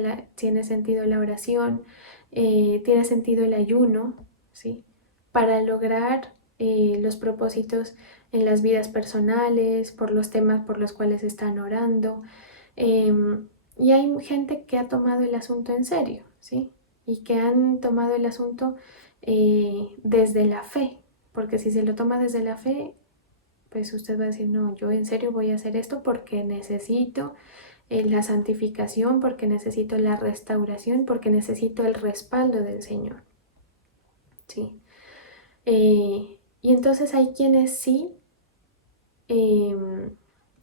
la oración, tiene sentido el ayuno, ¿sí? Para lograr los propósitos en las vidas personales, por los temas por los cuales están orando. Y hay gente que ha tomado el asunto en serio, ¿sí? Y que han tomado el asunto desde la fe, porque si se lo toma desde la fe, pues usted va a decir, no, yo en serio voy a hacer esto porque necesito la santificación, porque necesito la restauración, porque necesito el respaldo del Señor, ¿sí? Y entonces hay quienes sí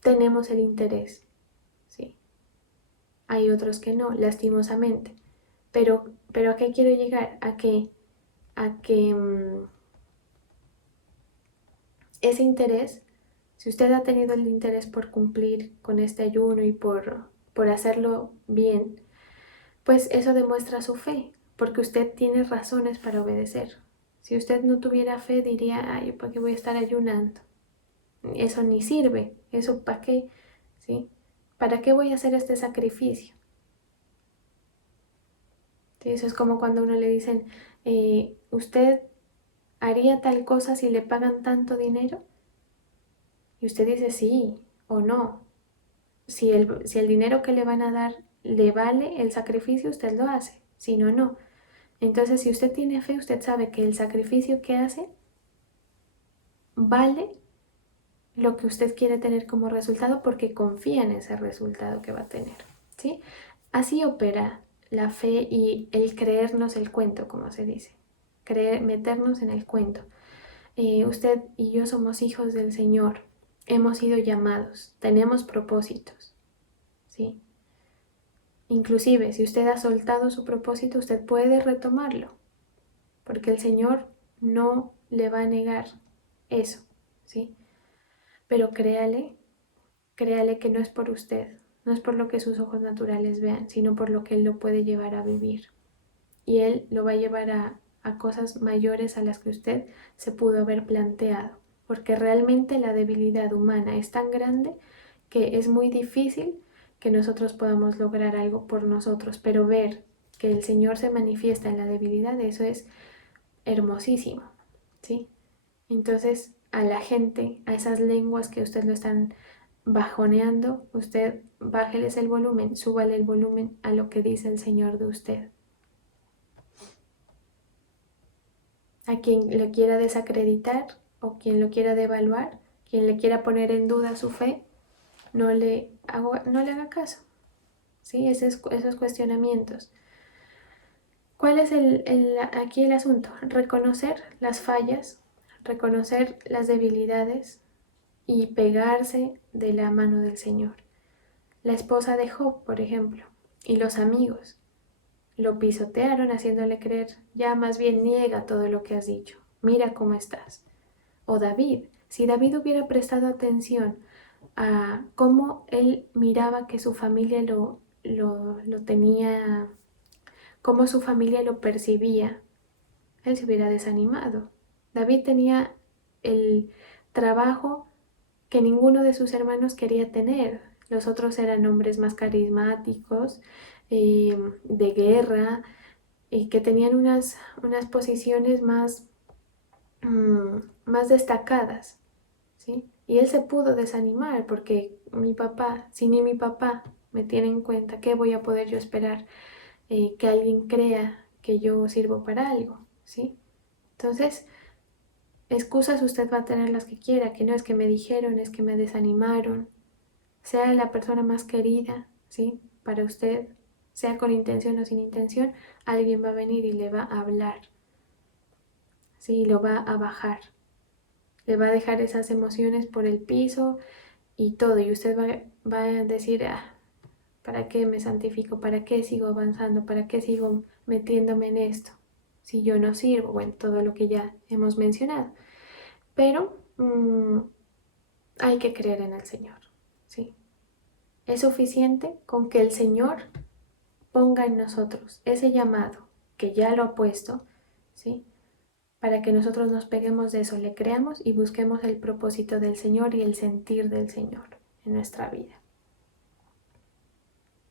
tenemos el interés, ¿sí? Hay otros que no, lastimosamente. Pero ¿a qué quiero llegar? A que ese interés, si usted ha tenido el interés por cumplir con este ayuno y por hacerlo bien, pues eso demuestra su fe, porque usted tiene razones para obedecer. Si usted no tuviera fe, diría, ay, ¿para qué voy a estar ayunando? Eso ni sirve, eso ¿para qué? ¿Sí? ¿Para qué voy a hacer este sacrificio? ¿Sí? Eso es como cuando a uno le dicen, ¿usted haría tal cosa si le pagan tanto dinero? Y usted dice sí o no. Si el dinero que le van a dar le vale el sacrificio, usted lo hace, si no, no. Entonces, si usted tiene fe, usted sabe que el sacrificio que hace vale lo que usted quiere tener como resultado porque confía en ese resultado que va a tener, ¿sí? Así opera la fe y el creernos el cuento, como se dice, meternos en el cuento. Usted y yo somos hijos del Señor, hemos sido llamados, tenemos propósitos, ¿sí? Inclusive, si usted ha soltado su propósito, usted puede retomarlo, porque el Señor no le va a negar eso, ¿sí? Pero créale que no es por usted, no es por lo que sus ojos naturales vean, sino por lo que Él lo puede llevar a vivir. Y Él lo va a llevar a cosas mayores a las que usted se pudo haber planteado, porque realmente la debilidad humana es tan grande que es muy difícil que nosotros podamos lograr algo por nosotros, pero ver que el Señor se manifiesta en la debilidad, eso es hermosísimo, ¿sí? Entonces, a la gente, a esas lenguas que usted lo están bajoneando, usted bájeles el volumen, súbale el volumen a lo que dice el Señor de usted. A quien lo quiera desacreditar o quien lo quiera devaluar, quien le quiera poner en duda su fe, no le haga caso, ¿sí? Esos cuestionamientos. ¿Cuál es aquí el asunto? Reconocer las fallas, reconocer las debilidades y pegarse de la mano del Señor. La esposa de Job, por ejemplo, y los amigos lo pisotearon haciéndole creer, ya más bien niega todo lo que has dicho, mira cómo estás. O David, si David hubiera prestado atención a cómo él miraba que su familia lo tenía, cómo su familia lo percibía, él se hubiera desanimado. David tenía el trabajo que ninguno de sus hermanos quería tener. Los otros eran hombres más carismáticos, de guerra, y que tenían unas posiciones más destacadas, ¿sí? Y él se pudo desanimar porque si ni mi papá me tiene en cuenta, ¿qué voy a poder yo esperar que alguien crea que yo sirvo para algo, ¿sí? Entonces, excusas usted va a tener las que quiera, que no es que me dijeron, es que me desanimaron, sea la persona más querida, ¿sí? Para usted, sea con intención o sin intención, alguien va a venir y le va a hablar, ¿sí? Lo va a bajar, le va a dejar esas emociones por el piso y todo, y usted va a decir, ¿para qué me santifico? ¿Para qué sigo avanzando? ¿Para qué sigo metiéndome en esto? Si yo no sirvo, bueno, todo lo que ya hemos mencionado. Pero hay que creer en el Señor, ¿sí? Es suficiente con que el Señor ponga en nosotros ese llamado que ya lo ha puesto, ¿sí? Para que nosotros nos peguemos de eso, le creamos y busquemos el propósito del Señor y el sentir del Señor en nuestra vida.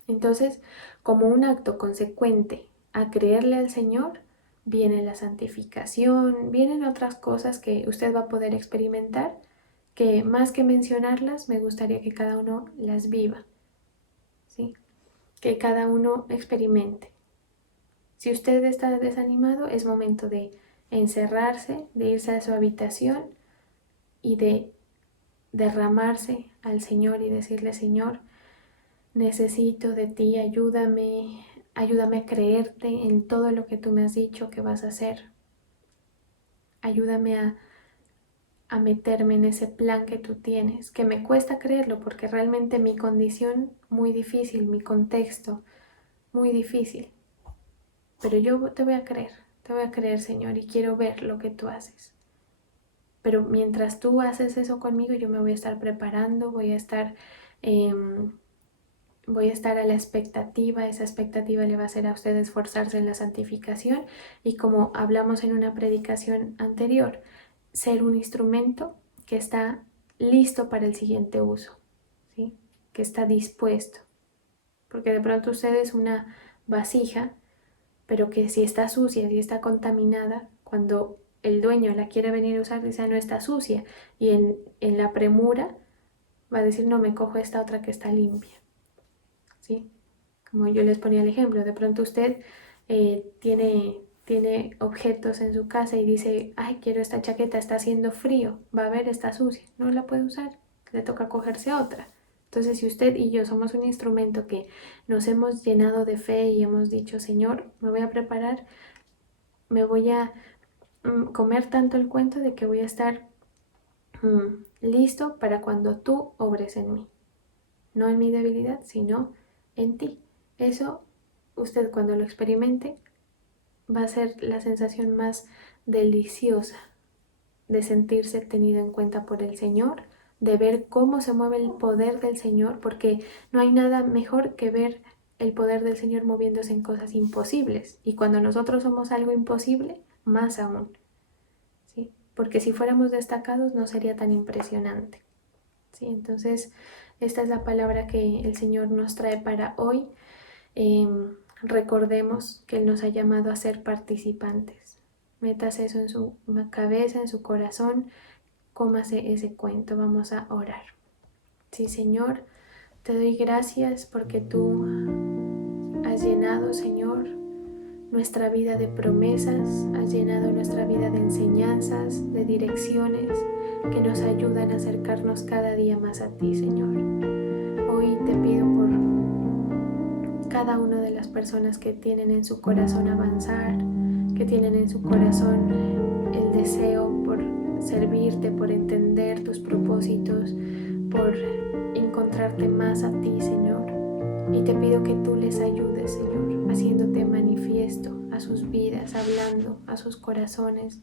Entonces, como un acto consecuente a creerle al Señor, viene la santificación, vienen otras cosas que usted va a poder experimentar, que más que mencionarlas, me gustaría que cada uno las viva, ¿sí? Que cada uno experimente. Si usted está desanimado, es momento de encerrarse, de irse a su habitación y de derramarse al Señor y decirle, Señor, necesito de ti, ayúdame a creerte en todo lo que tú me has dicho que vas a hacer. Ayúdame a meterme en ese plan que tú tienes, que me cuesta creerlo porque realmente mi condición muy difícil, mi contexto muy difícil. Pero yo te voy a creer, Señor, y quiero ver lo que tú haces. Pero mientras tú haces eso conmigo, yo me voy a estar preparando, voy a estar a la expectativa, esa expectativa le va a hacer a usted esforzarse en la santificación y como hablamos en una predicación anterior, ser un instrumento que está listo para el siguiente uso, ¿sí? Que está dispuesto. Porque de pronto usted es una vasija, pero que si está sucia, si está contaminada, cuando el dueño la quiere venir a usar, dice, no está sucia. Y en la premura va a decir, no, me cojo esta otra que está limpia, ¿sí? Como yo les ponía el ejemplo, de pronto usted tiene objetos en su casa y dice, ay, quiero esta chaqueta, está haciendo frío, va a ver, está sucia, no la puede usar, le toca cogerse otra. Entonces, si usted y yo somos un instrumento que nos hemos llenado de fe y hemos dicho, Señor, me voy a preparar, me voy a comer tanto el cuento de que voy a estar listo para cuando tú obres en mí. No en mi debilidad, sino en ti. Eso, usted cuando lo experimente, va a ser la sensación más deliciosa de sentirse tenido en cuenta por el Señor, de ver cómo se mueve el poder del Señor, porque no hay nada mejor que ver el poder del Señor moviéndose en cosas imposibles. Y cuando nosotros somos algo imposible, más aún. ¿Sí? Porque si fuéramos destacados no sería tan impresionante. ¿Sí? Entonces, esta es la palabra que el Señor nos trae para hoy. Recordemos que Él nos ha llamado a ser participantes. Métase eso en su cabeza, en su corazón, cómase ese cuento. Vamos a orar. Sí, Señor, te doy gracias porque tú has llenado, Señor, nuestra vida de promesas, has llenado nuestra vida de enseñanzas, de direcciones que nos ayudan a acercarnos cada día más a ti, Señor. Hoy te pido por cada una de las personas que tienen en su corazón avanzar, que tienen en su corazón el deseo por servirte, por entender tus propósitos, por encontrarte más a ti, Señor. Y te pido que tú les ayudes, Señor, haciéndote manifiesto a sus vidas, hablando a sus corazones,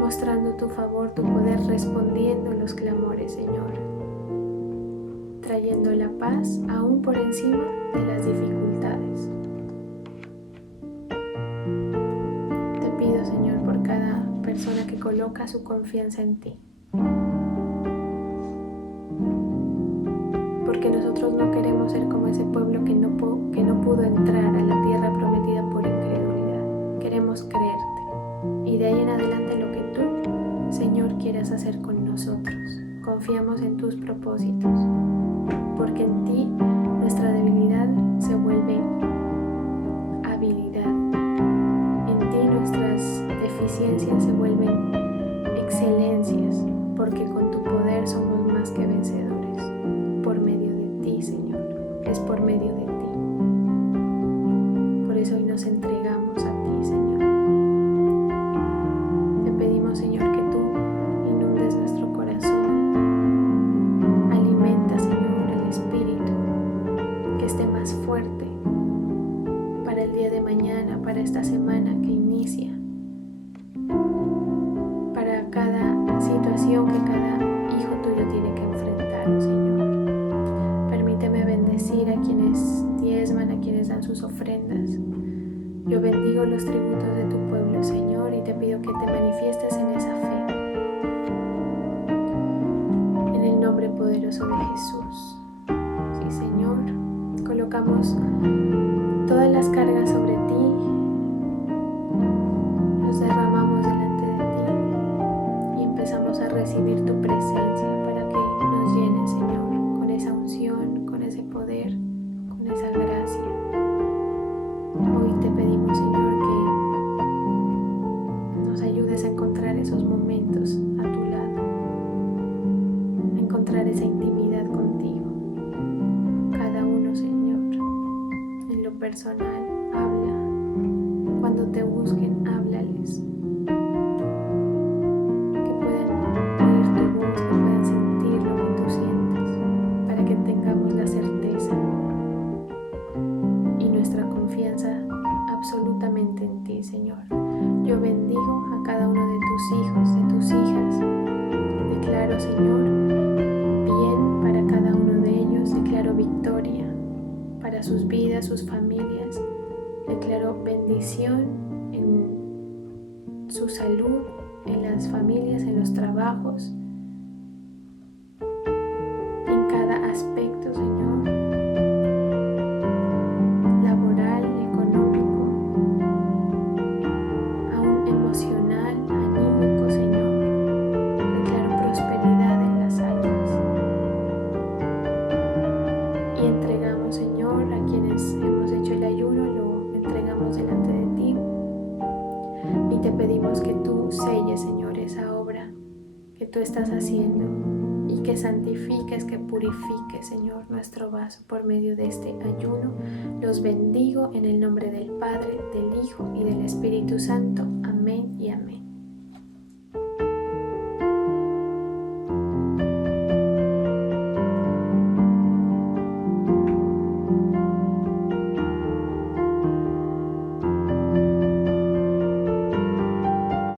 mostrando tu favor, tu poder, respondiendo los clamores, Señor, trayendo la paz aún por encima de las dificultades. Te pido, Señor, por cada persona que coloca su confianza en ti, porque nosotros no queremos ser como ese pueblo que no pudo entrar a la tierra prometida por incredulidad. Queremos creerte y de ahí en adelante lo que tú, Señor, quieras hacer con nosotros. Confiamos en tus propósitos, porque en ti nuestra debilidad se vuelve habilidad. En ti nuestras deficiencias se vuelven excelencias, porque con tu poder somos más que vencedores. Por medio de ti, Señor, es por medio de ti. Por eso hoy nos entregamos a ti, Señor. Te pedimos, Señor, que tú inundes nuestro corazón. Alimenta, Señor, el espíritu, que esté más fuerte para el día de mañana, para esta semana que inicia, para cada situación que cada hijo tuyo tiene que enfrentar, Señor. Permíteme bendecir a quienes diezman, a quienes dan sus ofrendas. Yo bendigo los tributos de tu pueblo, Señor, y te pido que te manifiestes en esa fe. En el nombre poderoso de Jesús. Sí, Señor, colocamos todas las cargas sobre ti, nos derramamos delante de ti y empezamos a recibir tu presencia para que nos llenes, Señor, con esa unción, con ese poder, con esa gracia. Hoy te pedimos, Señor, que nos ayudes a encontrar esos momentos a tu lado, a encontrar esa intimidad contigo. Cada uno, Señor, en lo personal, habla. Cuando te busquen, háblales. Que puedan oír tu voz, que puedan sentir lo que tú sientes, para que tengamos la certeza y nuestra confianza absolutamente en ti, Señor. Yo bendigo a cada uno de tus hijos, de tus hijas. Declaro, Señor, bien para cada uno de ellos. Declaro victoria para sus vidas, sus familias. Declaro bendición en su salud, en las familias, en los trabajos, en cada aspecto, Señor, laboral, económico, aún emocional, anímico, Señor. Declaro prosperidad en las almas y entregamos, Señor, a quienes pedimos que tú selles, Señor, esa obra que tú estás haciendo y que santifiques, que purifiques, Señor, nuestro vaso por medio de este ayuno. Los bendigo en el nombre del Padre, del Hijo y del Espíritu Santo. Amén y amén.